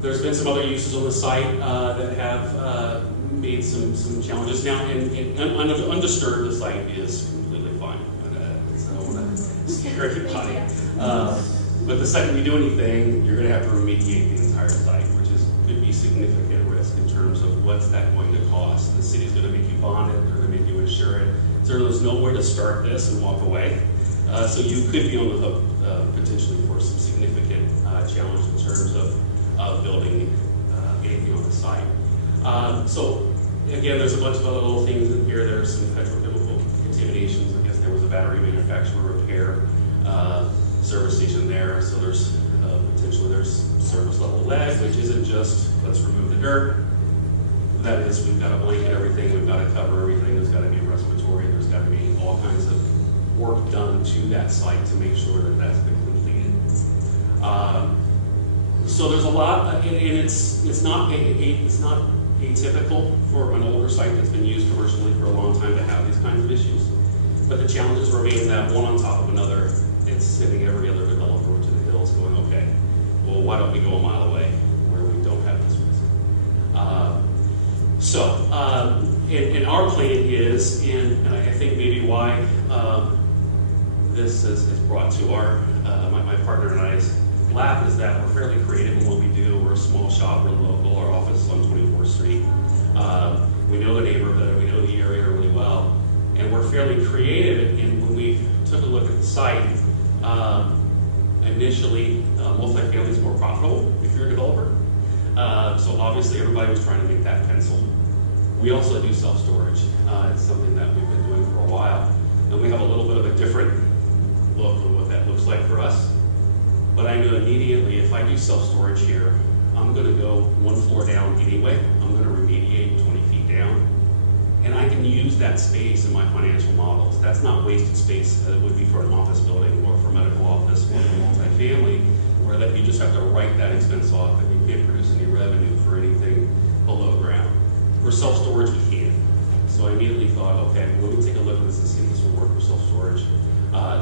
There's been some other uses on the site that have made some challenges. Now, undisturbed, the site is completely fine. So I don't want to scare anybody. But the second you do anything, you're going to have to remediate the entire site, which could be significant risk in terms of what's that going to cost. The city's going to make you bond it, they're going to make you insure it. So there's nowhere to start this and walk away. So you could be on the hook potentially for some significant challenge in terms of building anything on the site. So again, there's a bunch of other little things in here. There's some petrochemical contaminations. I guess there was a battery manufacturer repair service station there. So there's potentially there's surface level lead, which isn't just let's remove the dirt. That is, we've got to blanket everything, we've got to cover everything, there's got to be a respiratory, there's got to be all kinds of work done to that site to make sure that that's been completed. So there's a lot, and it's not atypical for an older site that's been used commercially for a long time to have these kinds of issues. But the challenges remain that one on top of another, it's sending every other developer to the hills going, okay, well, why don't we go a mile away where we don't have this risk? And our plan is, and I think maybe why this is brought to our my partner and I's lap is that we're fairly creative in what we do. We're a small shop, we're local, our office is on 24th Street. We know the neighborhood, we know the area really well, and we're fairly creative. And when we took a look at the site, initially, multifamily is more profitable if you're a developer. So obviously everybody was trying to make that pencil. We also do self-storage. It's something that we've been doing for a while. And we have a little bit of a different look on what that looks like for us. But I knew immediately if I do self-storage here, I'm going to go one floor down anyway. I'm going to remediate 20 feet down. And I can use that space in my financial models. That's not wasted space that it would be for an office building or for medical office or multifamily, where that you just have to write that expense off and you can't produce any revenue for anything below ground. For self-storage, we can. So I immediately thought, okay, well, let me take a look at this and see if this will work for self-storage,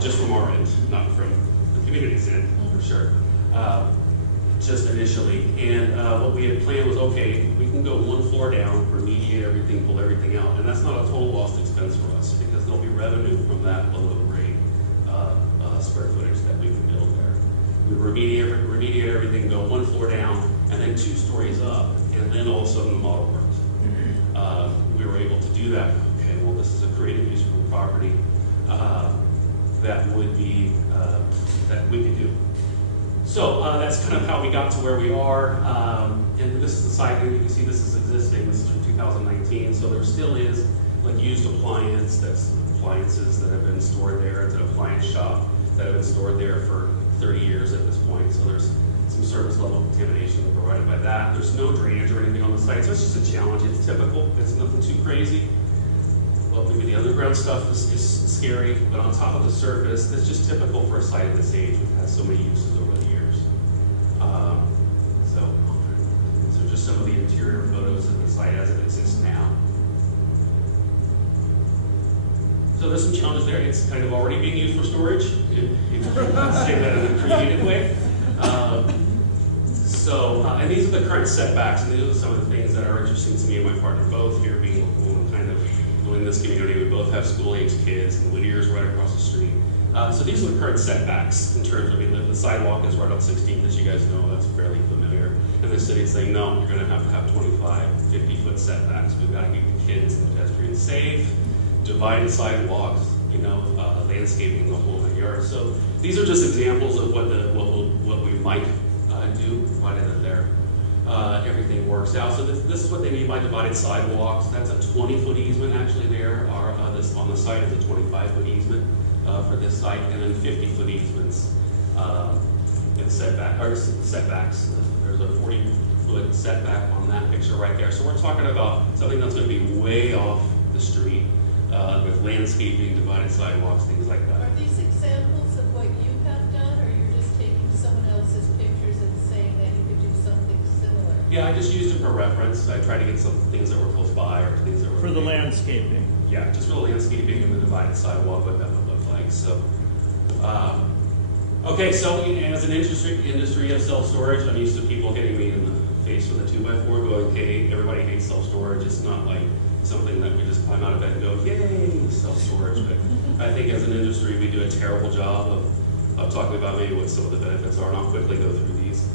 just from our end, not from the community's end, for sure. Just initially. And what we had planned was, okay, we can go one floor down, remediate everything, pull everything out. And that's not a total lost expense for us because there'll be revenue from that below grade square footage that we can build there. We remediate everything, go one floor down, and then 2 stories up, and then all of a sudden the model works. We were able to do that. Okay, well, this is a creative use for the property that would be, that we could do. So that's kind of how we got to where we are. And this is the site, and you can see this is existing. This is from 2019, so there still is like used appliances that have been stored there. It's an appliance shop that have been stored there for 30 years at this point. So there's some surface level contamination provided by that. There's no drainage or anything on the site, so it's just a challenge. It's typical. It's nothing too crazy. Well, maybe the underground stuff is scary, but on top of the surface, it's just typical for a site of this age. We've had so many uses over the years. So just some of the interior photos of the site as it exists now. So there's some challenge there. It's kind of already being used for storage, if you say that in a creative way. And these are the current setbacks, and these are some of the things that are interesting to me and my partner both here, being local and kind of in this community. We both have school-age kids, and Whittier's right across the street. So these are the current setbacks in terms of the sidewalk is right on 16th, as you guys know, that's fairly familiar. And the city's saying, no, you're going to have 25, 50-foot setbacks. We've got to keep the kids and pedestrians safe, divided sidewalks, landscaping the whole yard. So these are just examples of what we might do, provided that they're everything works out. So this is what they mean by divided sidewalks. That's a 20-foot easement actually there. This on the site is a 25-foot easement for this site, and then 50-foot easements in setbacks. There's a 40-foot setback on that picture right there. So we're talking about something that's going to be way off the street with landscaping, divided sidewalks, things like that. Are these examples of what you have done, or you're just taking someone else's pictures and saying that you could do something similar? Yeah, I just used it for reference. I tried to get some things that were close by or things that were... For the landscaping. Yeah, just for the landscaping and the divided sidewalk, what that would look like. So, okay, so as an industry of self-storage, I'm used to people hitting me in the face with a 2x4 going, hey, everybody hates self-storage. It's not like something that we just climb out of bed and go, yay, self-storage. But I think as an industry, we do a terrible job of talking about maybe what some of the benefits are, and I'll quickly go through these.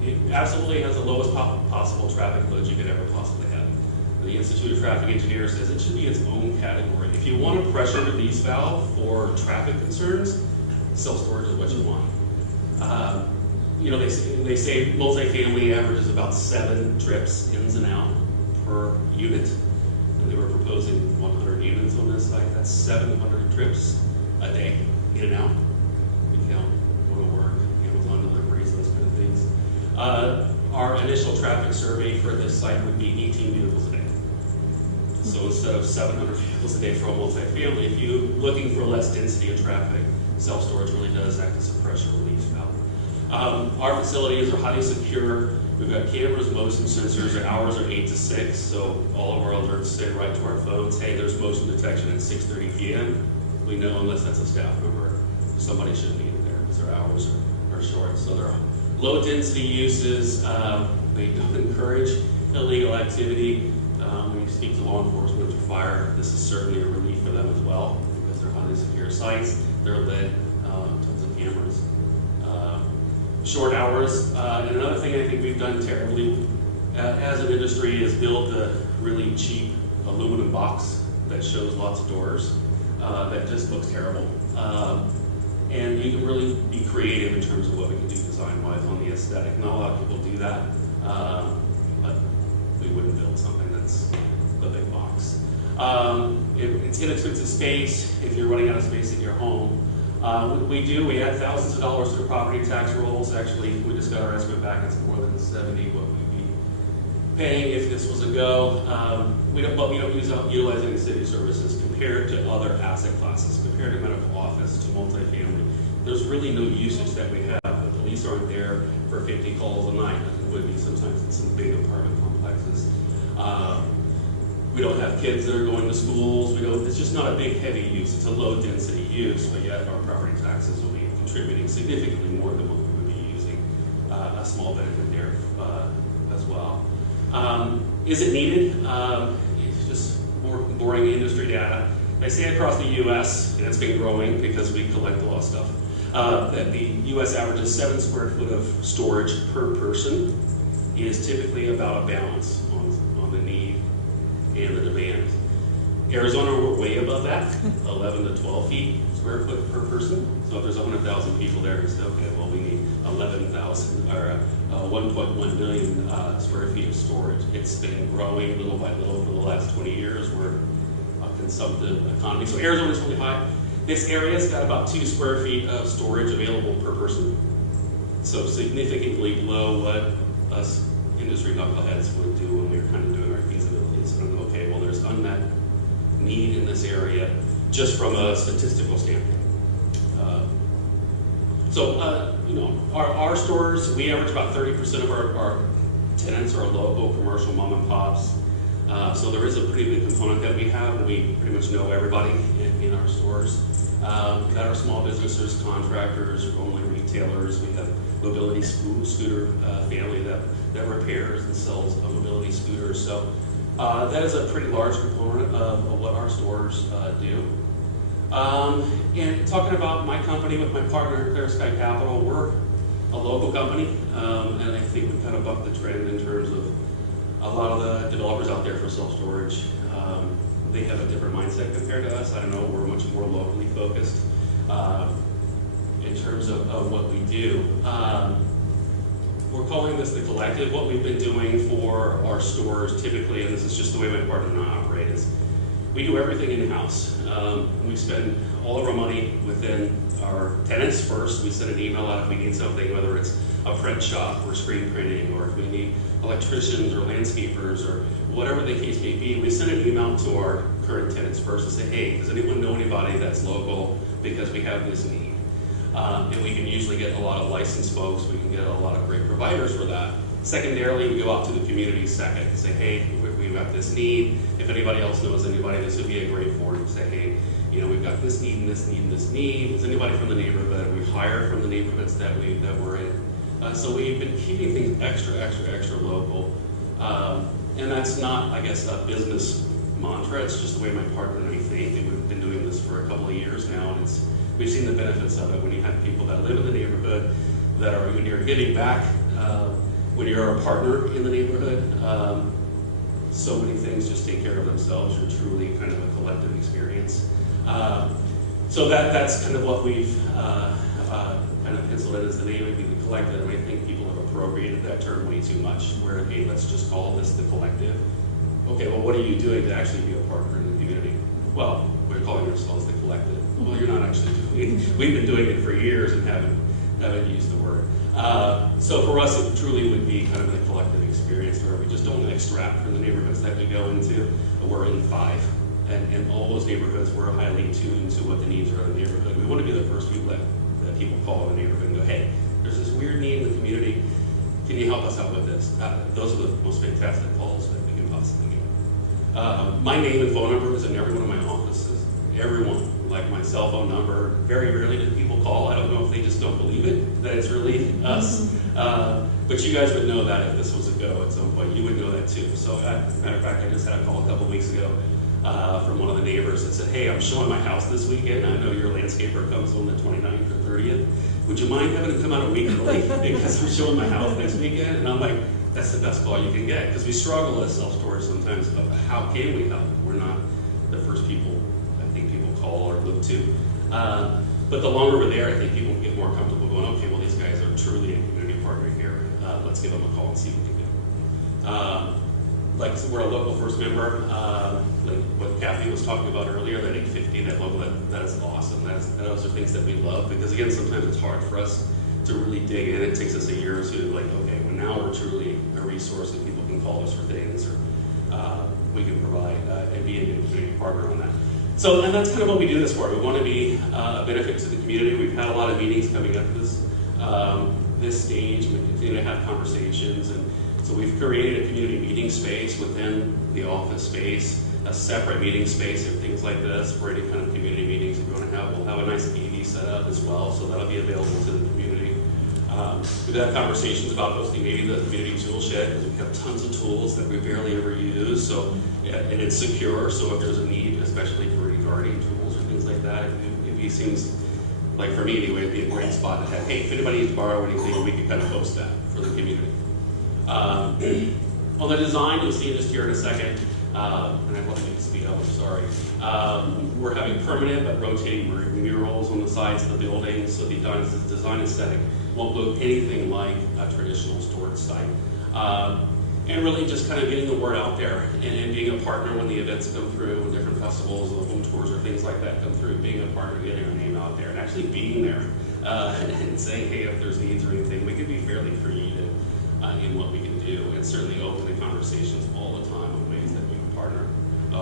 It absolutely has the lowest possible traffic load you could ever possibly have. The Institute of Traffic Engineers says it should be its own category. If you want a pressure release valve for traffic concerns, self-storage is what you want. You know, they say multifamily averages about 7 trips ins and out per unit. And they were proposing 100 units on this site. That's 700 trips a day, in and out. You count going to work, Amazon deliveries, those kind of things. Our initial traffic survey for this site would be 18 vehicles a day. So instead of 700 vehicles a day for a multifamily, if you're looking for less density of traffic, self-storage really does act as a pressure relief valve. Our facilities are highly secure. We've got cameras, motion sensors. Our hours are 8 to 6, so all of our alerts say right to our phones, hey, there's motion detection at 6:30 p.m. We know unless that's a staff member, somebody shouldn't be in there because their hours are short. So they're low density uses. They don't encourage illegal activity. When you speak to law enforcement or fire, this is certainly a relief for them as well because they're highly secure sites. They're lit, tons of cameras. Short hours. And another thing I think we've done terribly as an industry is build a really cheap aluminum box that shows lots of doors that just looks terrible. And you can really be creative in terms of what we can do design-wise on the aesthetic. Not a lot of people do that, but we wouldn't build something that's a big box. It's inexpensive space if you're running out of space in your home. We add thousands of dollars to the property tax rolls. Actually, we just got our estimate back. It's more than 70 what we'd be paying if this was a go. We don't utilize any city services compared to other asset classes, compared to medical office to multifamily. There's really no usage that we have. The police aren't there for 50 calls a night, as it would be sometimes in some big apartment complexes. We don't have kids that are going to schools. It's just not a big, heavy use. It's a low density use, but yet our property taxes will be contributing significantly more than what we would be using. A small benefit there as well. Is it needed? It's just more boring industry data. They say across the U.S., and it's been growing because we collect a lot of stuff, that the U.S. averages 7 square foot of storage per person is typically about a balance on the need and the demand. Arizona, we're way above that, 11 to 12 feet square foot per person. So if there's 100,000 people there, you say, okay, well, we need 11,000 or 1.1 million square feet of storage. It's been growing little by little for the last 20 years. We're a consumptive economy. So Arizona's really high. This area's got about 2 square feet of storage available per person. So significantly below what us industry knuckleheads would do when we were kind of doing our feasibilities. And okay, well, there's unmet need in this area just from a statistical standpoint. Our stores, we average about 30% of our tenants are local commercial mom and pops. So there is a pretty big component that we have. We pretty much know everybody in our stores. We've got our small businesses, contractors, only retailers. We have mobility scooter family that repairs and sells mobility scooters. So that is a pretty large component of what our stores do. And talking about my company with my partner, Clear Sky Capital, we're a local company, and I think we kind of bucked the trend in terms of a lot of the developers out there for self-storage. They have a different mindset compared to us. I don't know, we're much more locally focused in terms of what we do. we're calling this the collective. What we've been doing for our stores typically, and this is just the way my partner and I operate, is we do everything in-house. We spend all of our money within our tenants first. We send an email out if we need something, whether it's a print shop or screen printing, or if we need electricians or landscapers or whatever the case may be. We send an email to our current tenants first and say, hey, does anyone know anybody that's local, because we have this need? And we can usually get a lot of licensed folks. We can get a lot of great providers for that. Secondarily, we go out to the community second and say, hey, we've got this need. If anybody else knows anybody, this would be a great forum to say, hey, you know, we've got this need and this need and this need. Is anybody from the neighborhood? We hire from the neighborhoods that we're in. So we've been keeping things extra local. And that's not, I guess, a business mantra. It's just the way my partner and I think. And we've been doing this for a couple of years now, and we've seen the benefits of it. When you have people that live in the neighborhood, that are, when you're giving back, when you're a partner in the neighborhood, so many things just take care of themselves. You're truly kind of a collective experience. So that's kind of what we've kind of penciled in as the name, maybe the collective, and I think people have appropriated that term way too much, where, hey, let's just call this the collective. Okay, well, what are you doing to actually be a partner in the community? Well, we're calling ourselves the collective. Well, you're not actually doing it. We've been doing it for years and haven't used the word. So for us, it truly would be kind of a collective experience where we just don't extract from the neighborhoods that we go into. We're in 5. And all those neighborhoods, we're highly tuned to what the needs are in the neighborhood. We want to be the first people that people call in the neighborhood and go, hey, there's this weird need in the community. Can you help us out with this? Those are the most fantastic calls that we can possibly get. My name and phone number is in every one of my offices. Everyone, like my cell phone number. Very rarely do people call. I don't know if they just don't believe it, that it's really us. But you guys would know that if this was a go at some point. You would know that too. So as a matter of fact, I just had a call a couple weeks ago from one of the neighbors that said, hey, I'm showing my house this weekend. I know your landscaper comes on the 29th or 30th. Would you mind having him come out a week early because I'm showing my house next weekend? And I'm like, that's the best call you can get, because we struggle as self-storage sometimes of how can we help. We're not the first people I think people call or look to. But the longer we're there, I think people get more comfortable going, okay, well, these guys are truly a community partner here. Let's give them a call and see what they do. Like, so we're a local first member, like what Kathy was talking about earlier, that 850, that local, that is awesome. Those are things that we love, because again, sometimes it's hard for us to really dig in. It takes us a year or two, like, okay, well, now we're truly a resource and people can call us for things, or we can provide and be a good community partner on that. So, and that's kind of what we do this for. We want to be a benefit to the community. We've had a lot of meetings coming up this stage, and we continue to have conversations. And so we've created a community meeting space within the office space, a separate meeting space and things like this for any kind of community meetings that we want to have. We'll have a nice AV set up as well, so that'll be available to the community. We've had conversations about hosting maybe the community tool shed, because we have tons of tools that we barely ever use. So, and it's secure, so if there's a need, especially for regarding tools or things like that, it seems like, for me anyway, it'd be a great spot to have, hey, if anybody needs to borrow anything, we can kind of host that for the community. On the design, you'll see just here in a second, and I want to make it speed up, I'm sorry. We're having permanent but rotating murals on the sides of the building, so the design aesthetic won't look anything like a traditional storage site. And really just kind of getting the word out there and being a partner when the events come through, when different festivals, the home tours or things like that come through, being a partner, getting our name out there, and actually being there and saying, hey, if there's needs or anything, we can be fairly creative in what we can do, and certainly open the conversations all the time on ways that we can partner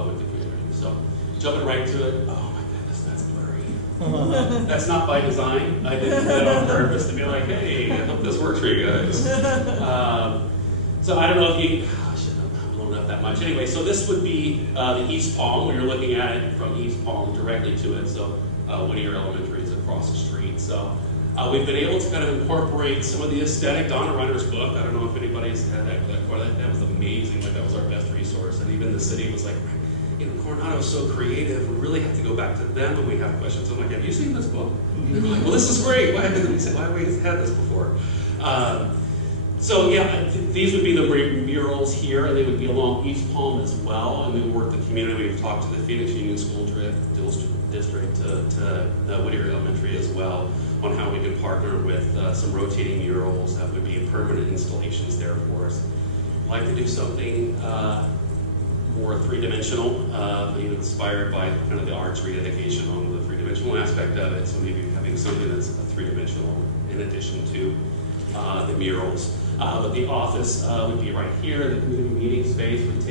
with the community. So jumping right to it, oh my goodness, that's blurry. That's not by design. I did that on purpose to be like, hey, I hope this works for you guys. So I don't know if you, I shouldn't have blown up that much. Anyway, so this would be the East Palm, when you're looking at it from East Palm directly to it. So Whittier Elementary is across the street. So we've been able to kind of incorporate some of the aesthetic. Donna Runner's book, I don't know if anybody's had that before. That was amazing. Like, that was our best resource. And even the city was like, you know, Coronado is so creative. We really have to go back to them when we have questions. I'm like, have you seen this book? And they're like, well, this is great. Why haven't we had this before? So yeah, these would be the murals here, and they would be along East Palm as well. And we work with the community. We've talked to the Phoenix Union School District, to Whittier Elementary as well, on how we can partner with some rotating murals that would be permanent installations there for us. I'd like to do something more three-dimensional, inspired by kind of the arts rededication on the three-dimensional aspect of it. So maybe having something that's three-dimensional in addition to the murals. But the office would be right here. The community meeting space would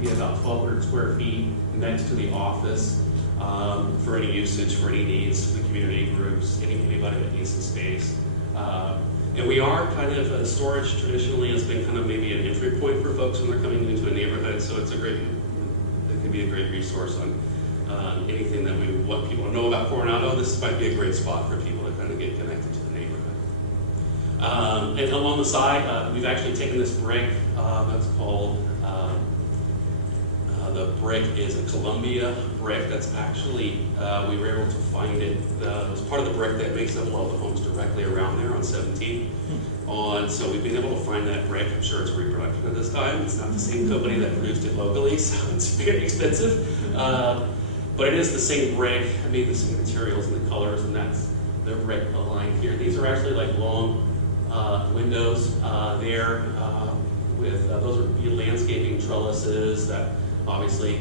be about 1,200 square feet next to the office for any usage, for any needs, the community groups, anybody that needs the space. And we are kind of, storage traditionally has been kind of maybe an entry point for folks when they're coming into a neighborhood, so it can be a great resource on anything that we want people to know about Coronado. This might be a great spot for people to kind of get connected to the neighborhood. And along the side, we've actually taken this brick that's called, the brick is a Columbia brick. That's actually, we were able to find it. It was part of the brick that makes up a lot of the homes directly around there on 17th. So we've been able to find that brick. I'm sure it's a reproduction at this time. It's not the same company that produced it locally, so it's very expensive. But it is the same brick. I made the same materials and the colors, and that's the brick line here. These are actually like long windows there. Those would be landscaping trellises that obviously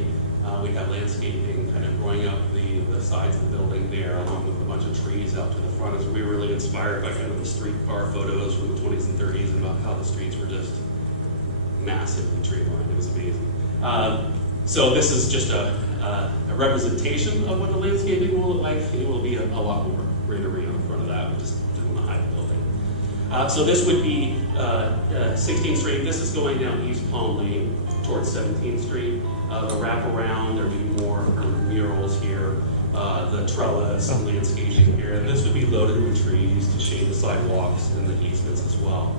we have landscaping kind of growing up the sides of the building there, along with a bunch of trees out to the front. As we were really inspired by kind of the streetcar photos from the 20s and 30s and about how the streets were just massively tree lined. It was amazing. So this is just a representation of what the landscaping will look like. It will be a lot more greenery on the front of that. We just didn't want to hide the building. So this would be 16th Street. This is going down East Palm Lane towards 17th Street. The wraparound, there'll be more murals here. The trellis and landscaping here. And this would be loaded with trees to shade the sidewalks and the easements as well.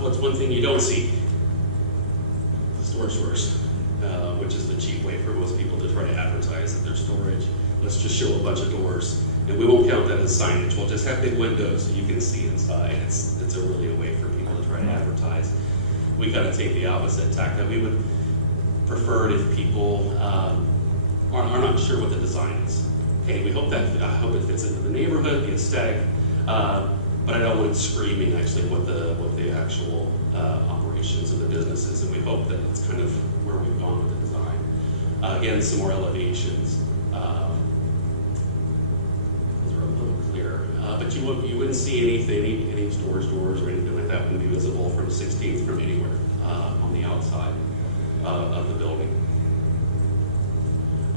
What's one thing you don't see? The storage doors, which is the cheap way for most people to try to advertise that their storage. Let's just show a bunch of doors. And we won't count that as signage. We'll just have big windows so you can see inside. It's really a way for people to try to advertise. We kind of take the opposite tack that we would prefer it if people are not sure what the design is. Okay, I hope it fits into the neighborhood, the aesthetic, but I don't want it screaming actually what the actual operations of the business is, and we hope that that's kind of where we've gone with the design. Again, some more elevations. But you wouldn't see any storage doors or anything like that wouldn't be visible from 16th from anywhere on the outside of the building.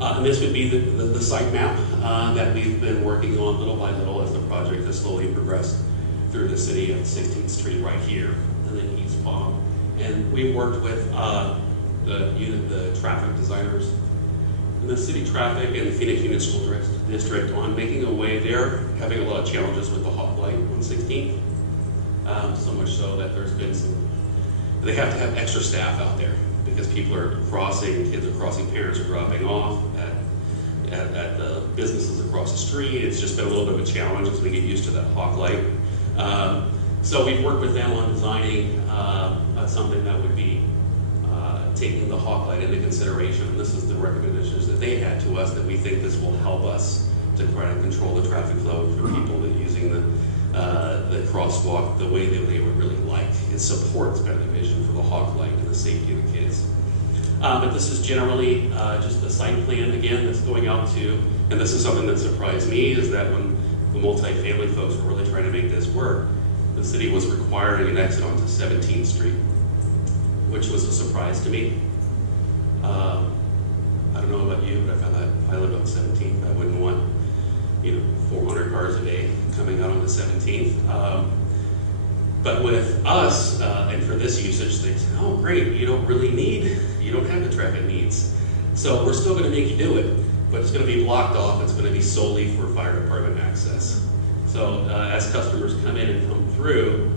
And this would be the site map that we've been working on little by little as the project has slowly progressed through the city of 16th Street right here, and then East Palm. And we worked with the traffic designers and the city traffic and the Phoenix Union School District on making a way. They're having a lot of challenges with the hot light on 16th, so much so that there's been they have to have extra staff out there because people are crossing, kids are crossing, parents are dropping off at the businesses across the street. It's just been a little bit of a challenge as we get used to that hot light. So we've worked with them on designing something that would be taking the hawk light into consideration. And this is the recommendations that they had to us, that we think this will help us to try to control the traffic flow for people that using the crosswalk the way that they would really like. It supports kind of the vision for the hawk light and the safety of the kids. But this is generally just the site plan, again, that's going out to, and this is something that surprised me, is that when the multifamily folks were really trying to make this work, the city was requiring an exit onto 17th Street, which was a surprise to me. I don't know about you, but I found that if I lived on 17th, I wouldn't want 400 cars a day coming out on the 17th. But with us, and for this usage, they said, oh great, you don't have the traffic needs. So we're still gonna make you do it, but it's gonna be blocked off, it's gonna be solely for fire department access. So as customers come in and come through,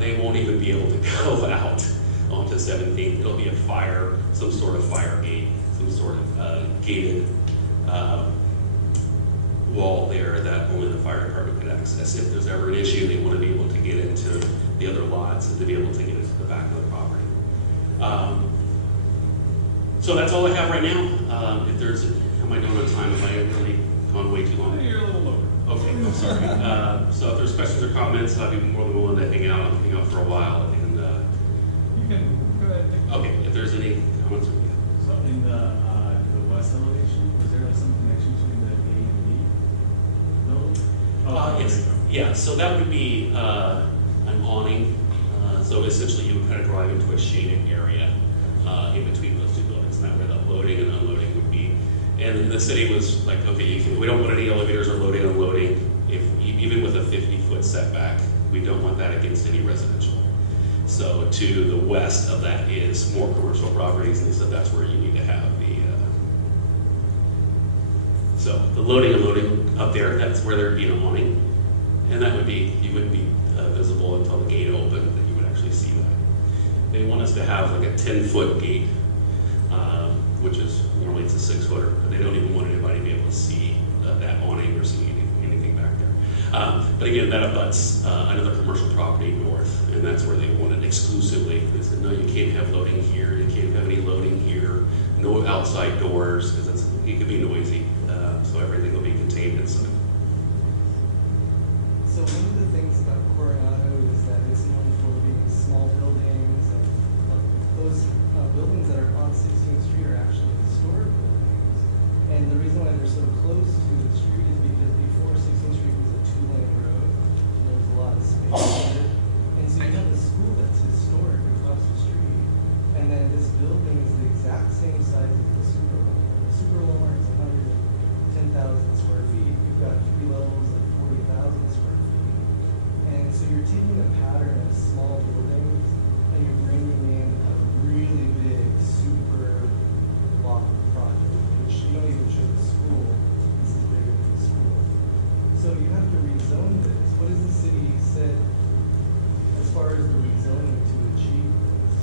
they won't even be able to go out onto 17th. It'll be some sort of fire gate, some sort of gated wall there that only the fire department could access. If there's ever an issue, they want to be able to get into the other lots and to be able to get into the back of the property. So that's all I have right now. If there's, how am I doing on time? Have I really gone way too long? You're a little over. Okay, I'm sorry. So if there's questions or comments, I'd be more than willing to hang out. I'll hang out for a while. And You can go ahead. okay, if there's any comments, So in the west elevation, was there like some connection between the A and B building? Oh, yes, there you yeah. So that would be an awning. So essentially, you would kind of drive into a shaded area in between those two buildings, and that where the loading and unloading would be. And the city was like, okay, we don't want any elevators or loading and unloading. Even with a 50-foot setback, we don't want that against any residential. So to the west of that is more commercial properties, and they said that's where you need to have the. So the loading and unloading up there, that's where there'd be an awning, and that would be, you wouldn't be visible until the gate opened, that you would actually see that. They want us to have like a 10-foot gate, which is normally it's a 6-footer, but they don't even want anybody to be able to see that awning or see anything back there. But again, that abuts another commercial property north, and that's where they want it exclusively. They said, no, you can't have loading here, you can't have any loading here, no outside doors, because it could be noisy, so everything will be contained inside. So one of the things about Coronado is that it's known for being small buildings, and those buildings that are on 16th Street are actually historic buildings. And the reason why they're so close to the street is because before 16th Street was a 2-lane road, and there was a lot of space there. And so you have the school that's historic across the street, and then this building is the exact same size as the Super Walmart. The Super Walmart is 110,000 square feet. You've got 3 levels of 40,000 square feet. And so you're taking a pattern of small buildings and you're bringing in a really big, super block project, which you don't even show the school. This is bigger than the school. So you have to rezone this. What has the city said as far as the rezoning to achieve this?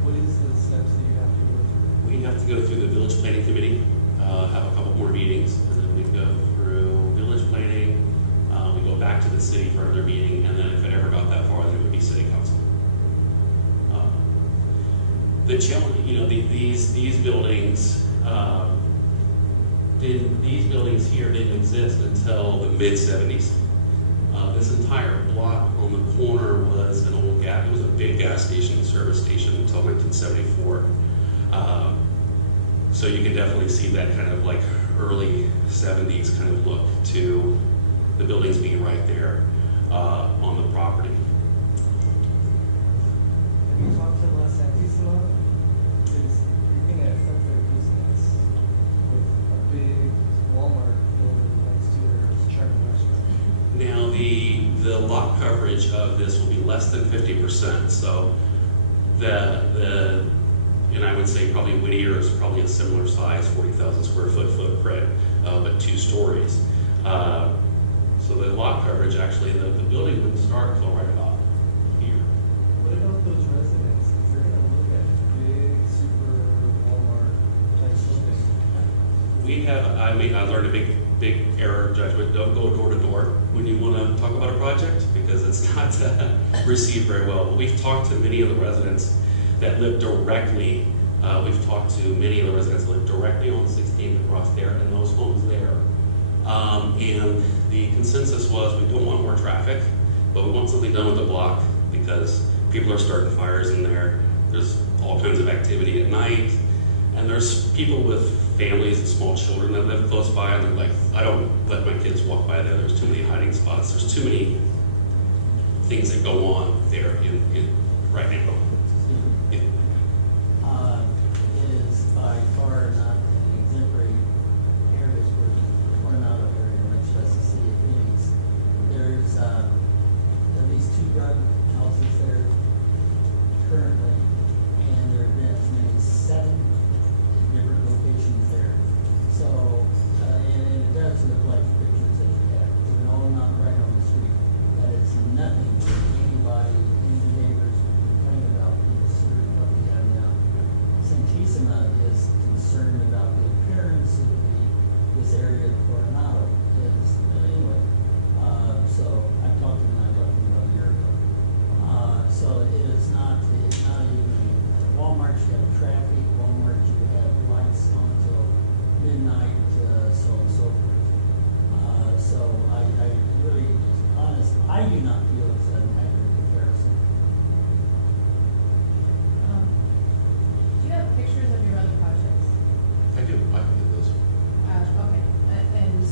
What is the steps that you have to go through? We have to go through the village planning committee, have a couple more meetings, and then we go through village planning. We go back to the city for another meeting, and then if it ever got that far, then it would be city council. The challenge, these buildings, these buildings here didn't exist until the mid-70s. This entire block on the corner was an old gas, it was a big gas station, service station until 1974. So you can definitely see that kind of like early 70s kind of look to the buildings being right there on the property. Have you talked to La Santissima? Because you're going to affect their business with a big Walmart building next to their charming restaurant. Now the lot coverage of this will be less than 50%. So and I would say probably Whittier is probably a similar size, 40,000 square foot footprint, but 2 stories. So the lot coverage, actually, the building wouldn't start until right about here. What about those residents? If they're going to look at big, super Walmart type buildings? I learned a big error of judgment. Don't go door to door when you want to talk about a project, because it's not received very well. But we've talked to many of the residents that live directly. We've talked to many of the residents that live directly on 16th across there and those homes there. And the consensus was we don't want more traffic, but we want something done with the block because people are starting fires in there. There's all kinds of activity at night, and there's people with families and small children that live close by, and they're like, I don't let my kids walk by there. There's too many hiding spots. There's too many things that go on there in right now. Yeah. It is by far not an exemplary area for the Coronado area, much less the city of Phoenix. There's at least 2 drug houses there currently, and there have been as many as 7 different locations there. So, and it does look like the pictures that you have. They're all not right on the street. But it's nothing anybody, any neighbors would complain about considering what we have now. Santissima is concerned about the appearance of this area of Coronado. is, anyway, so I talked to them about a year ago. So it is not even, Walmart, you have traffic, Walmart, you have lights on until midnight, so on and so forth. So I really, honest, I do not feel it's an accurate comparison. Do you have pictures of your other projects? I do, I can get those. Okay, and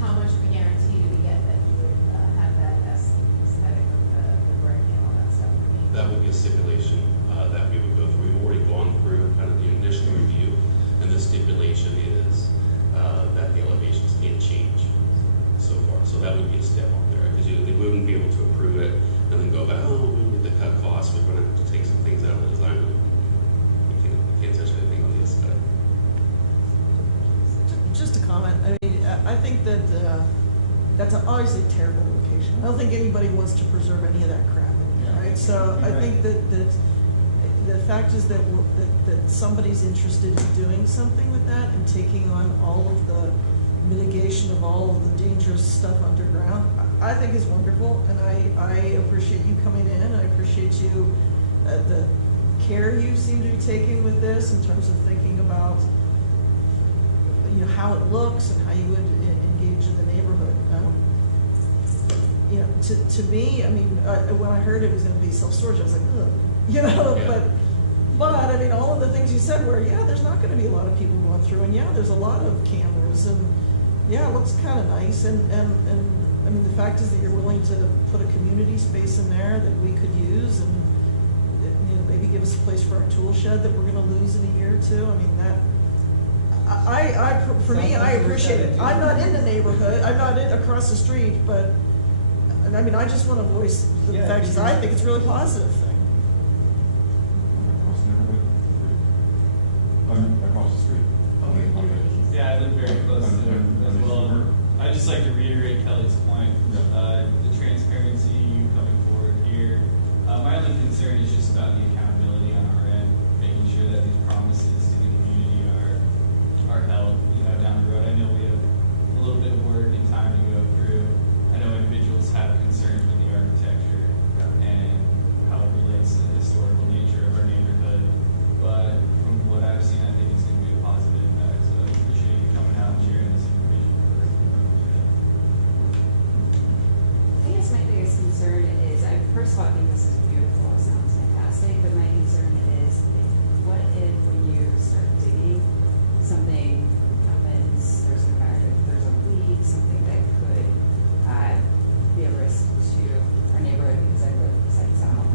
how much of a guarantee do we get that you would have that aesthetic of the brick and all that stuff? That would be a stipulation that we would go through. We've already gone through kind of the initial review, and the stipulation is that the elevations can't change so far. So that would be a step on there, because they wouldn't be able to approve it and then go back, oh, we need to cut costs, we're going to have to take some things out of the design. You can't touch anything on the aesthetic. Just a comment. I mean, I think that that's obviously a terrible location. I don't think anybody wants to preserve any of that crap in here, right? So I think that the fact is that somebody's interested in doing something with that and taking on all of the mitigation of all of the dangerous stuff underground, I think is wonderful, and I appreciate you coming in, and I appreciate you, the care you seem to be taking with this in terms of thinking about, you know, how it looks and how you would engage in the neighborhood. You know, to me, I mean, when I heard it was going to be self-storage, I was like, ugh, you know, Yeah. but I mean, all of the things you said were, yeah, there's not going to be a lot of people going through, and yeah, there's a lot of cameras, and yeah, it looks kind of nice, and I mean, the fact is that you're willing to put a community space in there that we could use, and you know, maybe give us a place for our tool shed that we're going to lose in a year or two. I mean, that. For me, I appreciate it. I'm not in the neighborhood. I'm not across the street, but I mean, I just want to voice the fact that I think it's a really positive thing. Across the neighborhood? Across the street. Okay. Yeah, I live very close to them as well. I'd just like to reiterate Kelly's point, the transparency, you coming forward here. My only concern is just about the accountability on our end, making sure that these promises to the community are held, you know, down the road. I know we have a little bit of work and time to go through. I know individuals have concerns with the architecture and how it relates to the historical nature of our neighborhood, but from what I've seen, I think it's going to be a positive impact. So I appreciate you coming out and sharing this information with us. I guess my biggest concern is, first of all, I think this is beautiful, it sounds fantastic, but my concern is, what if when you start digging, something happens, there's a fire, there's a leak, something that could be a risk to our neighborhood, because I live beside South.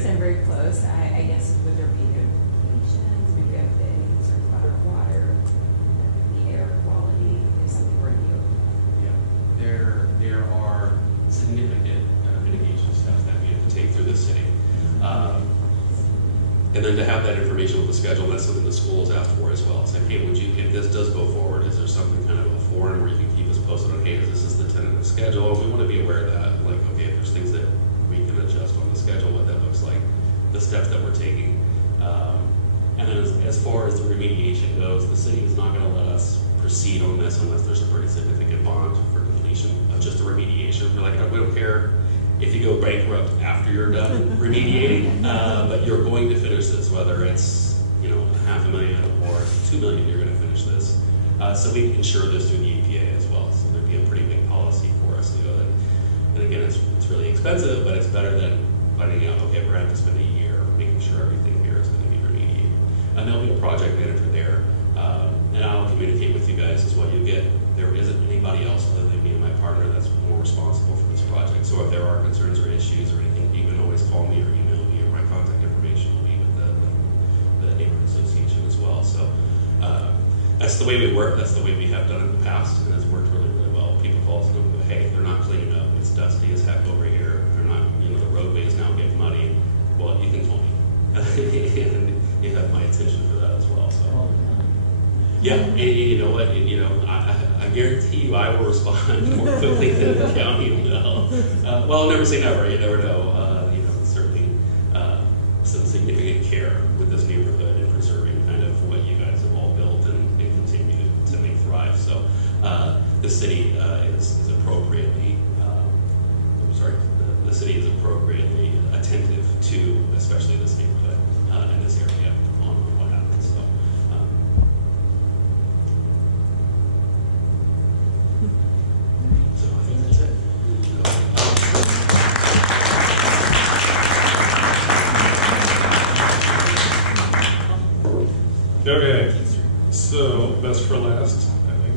So I'm very close. I guess, would there be notifications? Would you have any concerns about our water, the air quality, if something were to be open? Yeah, there are significant mitigation steps that we have to take through the city. And then to have that information with the schedule, that's something the school has asked for as well. It's like, hey, if this does go forward, is there something kind of a forum where you can keep us posted on, hey, this is the tentative schedule? We want to be aware of that. Like, okay, if there's things that we can adjust on the schedule, what that looks like, the steps that we're taking. And then as far as the remediation goes, the city is not going to let us proceed on this unless there's a pretty significant bond for completion of just a remediation. We're like, we don't care if you go bankrupt after you're done remediating, but you're going to finish this, whether it's, you know, $500,000 or $2 million, you're going to finish this. So we ensure this through the EPA as well. So there'd be a pretty big policy for us to go that. And again, it's really expensive, but it's better than finding out, okay, we're going to have to spend a year making sure everything here is going to be remediated. And there'll be a project manager there, and I'll communicate with you guys as well. There isn't anybody else other than me and my partner that's more responsible for this project. So if there are concerns or issues or anything, you can always call me or email me, or my contact information will be with the neighborhood association as well. So that's the way we work. That's the way we have done it in the past, and it's worked really, really well. People call us and go, hey, they're not cleaning up. It's dusty as heck over here. They're not, you know, the roadway is now getting muddy. Well, you can call me, and you have my attention for that as well. So. Yeah, and you know what? I guarantee you, I will respond more quickly than the county will. Well, never say never. You never know. Certainly some significant care with this neighborhood and preserving kind of what you guys have all built and continue to make thrive. So the city is appropriately, the city is appropriately attentive to, especially this neighborhood in this area on what happens. So, I think that's it. Okay, so best for last, I think.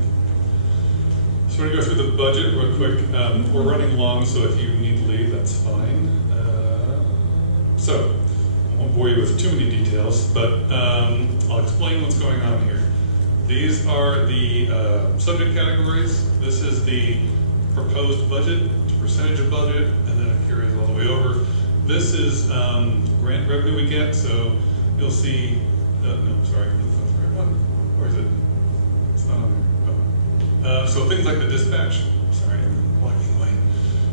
So we're gonna go through the budget real quick. We're running long, so if you need to leave, that's fine. So I won't bore you with too many details, but I'll explain what's going on here. These are the subject categories. This is the proposed budget, it's a percentage of budget, and then it carries all the way over. This is grant revenue we get, so you'll see. No, sorry, that's not the right one. Or is it? It's not on there. Oh. So things like the dispatch, sorry, I'm blocking away.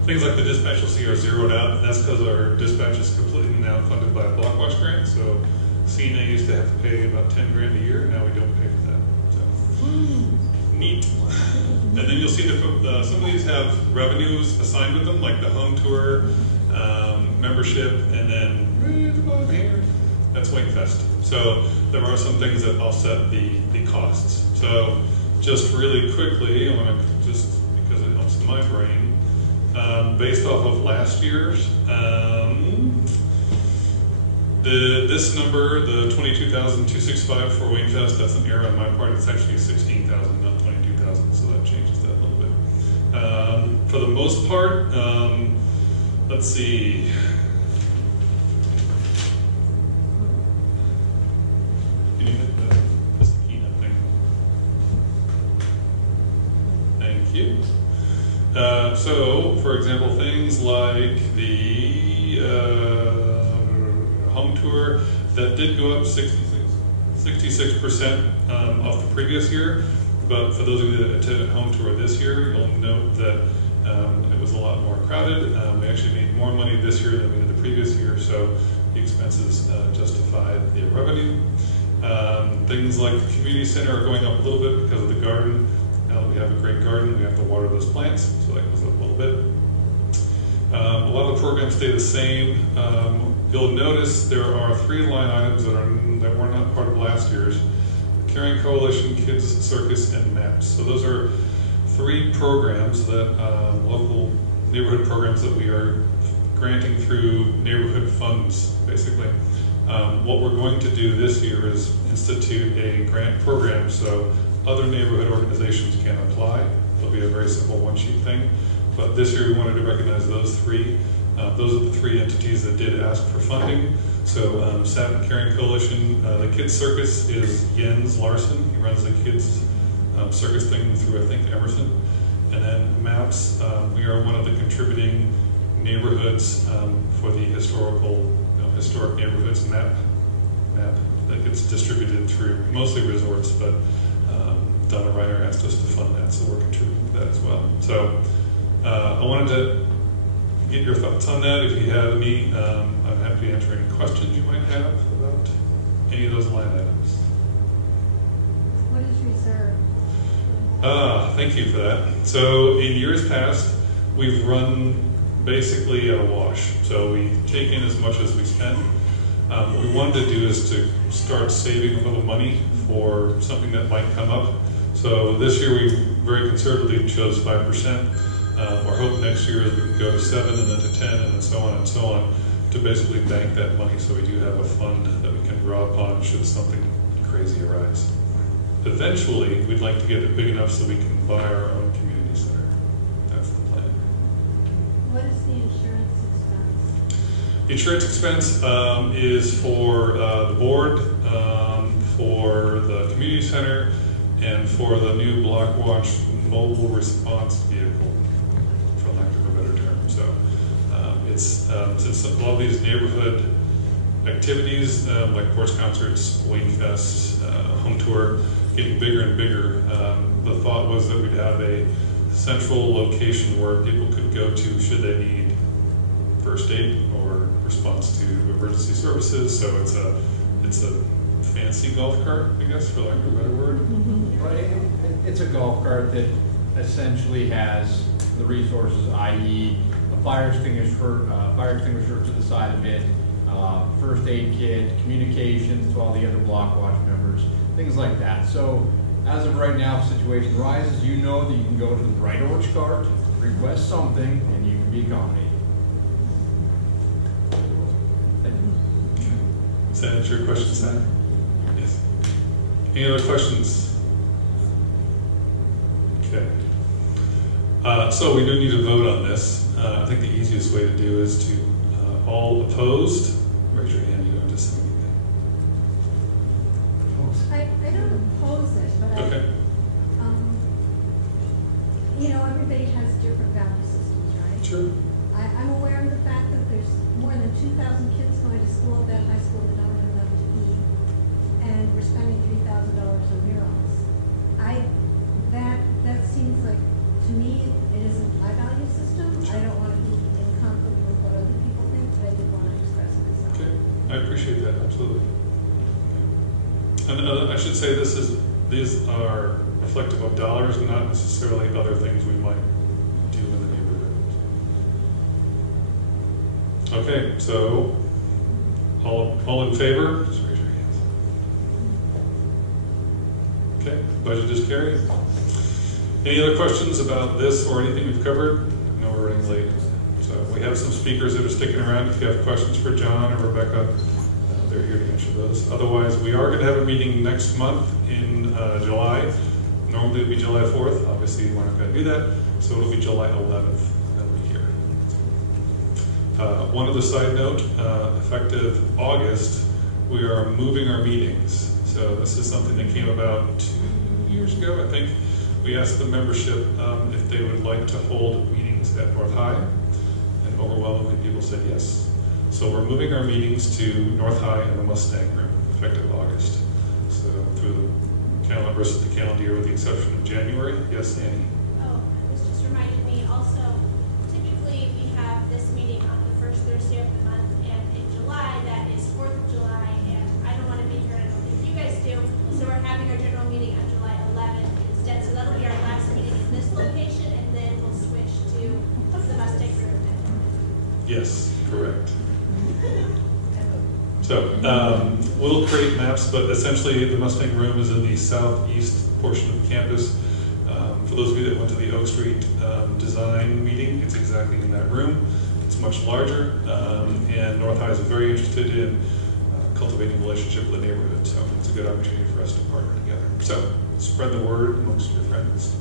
Things like the dispatch you'll see are zeroed out, and that's because our dispatch is completely now funded by a block watch grant. So CNA used to have to pay about 10 grand a year, now we don't pay for that. So neat. And then you'll see that some of these have revenues assigned with them, like the home tour, membership, and then at the bottom here, that's Wayfest. So there are some things that offset the costs. So just really quickly, I want to just, because it helps my brain, based off of last year's, this number, the 22,265 for Wayfest, that's an error on my part. It's actually 16,000, not 22,000, so that changes that a little bit. For the most part, let's see. Can you hit the keynote thing? Thank you. So, for example, things like the home tour, that did go up 66% off the previous year. But for those of you that attended home tour this year, you'll note that it was a lot more crowded. We actually made more money this year than we did the previous year, so the expenses justified the revenue. Things like the community center are going up a little bit because of the garden. Now that we have a great garden, we have to water those plants, so that goes up a little bit. A lot of the programs stay the same. You'll notice there are 3 line items that were not part of last year's: the Caring Coalition, Kids Circus, and MAPS. So those are 3 programs that local neighborhood programs that we are granting through neighborhood funds, basically. What we're going to do this year is institute a grant program so other neighborhood organizations can apply. It'll be a very simple one-sheet thing. But this year we wanted to recognize those 3. Those are the 3 entities that did ask for funding. So Satin Caring Coalition, the Kids Circus is Jens Larson. He runs the kids circus thing through, I think, Emerson. And then MAPS, we are one of the contributing neighborhoods for the historic neighborhoods map that gets distributed through mostly resorts, but Donna Reiner asked us to fund that, so we're contributing to that as well. So I wanted to get your thoughts on that. If you have any, I'm happy to answer any questions you might have about any of those line items. What is reserve? Thank you for that. So in years past, we've run basically at a wash. So we take in as much as we spend. What we wanted to do is to start saving a little money for something that might come up. So this year we very conservatively chose 5%. Our hope next year is we can go to 7 and then to 10 and so on to basically bank that money so we do have a fund that we can draw upon should something crazy arise. Eventually, we'd like to get it big enough so we can buy our own community center. That's the plan. What is the insurance expense? The insurance expense is for the board, for the community center, and for the new Block Watch mobile response vehicle, for lack of a better term. So it's since a lot of these neighborhood activities, like sports concerts, Wayfest, home tour, getting bigger and bigger, the thought was that we'd have a central location where people could go to should they need first aid or response to emergency services. So it's a fancy golf cart, I guess, for lack of a better word. Right. It's a golf cart that essentially has the resources, i.e. a fire extinguisher to the side of it, first aid kit, communications to all the other block watch members, things like that. So as of right now, if the situation rises, you know that you can go to the bright orange card, request something, and you can be accommodated. Does that answer your question, Sam? Yes. Any other questions? Okay. So we do need to vote on this. I think the easiest way to do is to all opposed, raise your hand. You don't have to say anything. I don't oppose it, but Okay. you know, everybody has different value systems, right? Sure. I'm aware of the fact that there's more than 2,000 kids going to school at that high school that don't have enough to eat, and we're spending $3,000 on murals. That seems like, to me, it isn't my value system. I don't want to be in conflict with what other people think, but I did want to express myself. Okay. I appreciate that, absolutely. Okay. And I should say these are reflective of dollars and not necessarily other things we might do in the neighborhood. Okay, so all in favor? Just raise your hands. Okay, budget is carried. Any other questions about this or anything we've covered? No, we're running late. So we have some speakers that are sticking around. If you have questions for John or Rebecca, they're here to answer those. Otherwise, we are going to have a meeting next month in July. Normally it would be July 4th. Obviously, we're not going to do that. So it'll be July 11th that we'll be here. One other side note, effective August, we are moving our meetings. So this is something that came about 2 years ago, I think. We asked the membership if they would like to hold meetings at North High, and overwhelmingly people said yes. So we're moving our meetings to North High and the Mustang Room, effective August. So through the calendar versus the calendar year with the exception of January. Yes, Annie? Oh, this just reminded me also, typically we have this meeting on the first Thursday of the month, and in July, that is 4th of July, and I don't want to be here, I don't think you guys do, so we're having our general meeting on July 11th instead, so that'll be our last meeting in this location, and then we'll switch to the Mustang Room. Yes, correct. So we'll create maps, but essentially the Mustang Room is in the southeast portion of the campus. For those of you that went to the Oak Street design meeting, it's exactly in that room. It's much larger, and North High is very interested in cultivating a relationship with the neighborhood, so it's a good opportunity for us to partner together. So spread the word amongst your friends.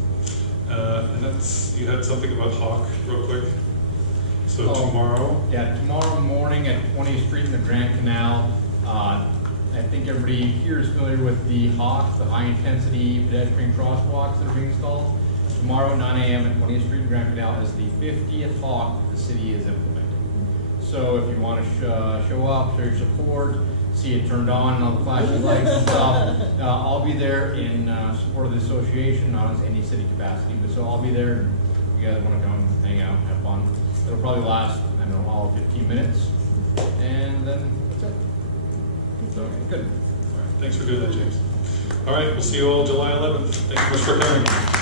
And that's, you had something about Hawk real quick. So tomorrow? Yeah, tomorrow morning at 20th Street in the Grand Canal. I think everybody here is familiar with the Hawk, the high-intensity pedestrian crosswalks that are being installed. Tomorrow, 9 a.m. at 20th Street in the Grand Canal is the 50th Hawk the city is implementing. So if you want to show up, show your support, see it turned on and all the flashing lights and stuff, I'll be there in support of the association, not as any city capacity, but so I'll be there. If you guys want to come hang out, have fun. It'll probably last, I don't know, all 15 minutes, and then that's it. So, good. All right, thanks for doing that, James. All right, we'll see you all July 11th. Thanks so much for coming.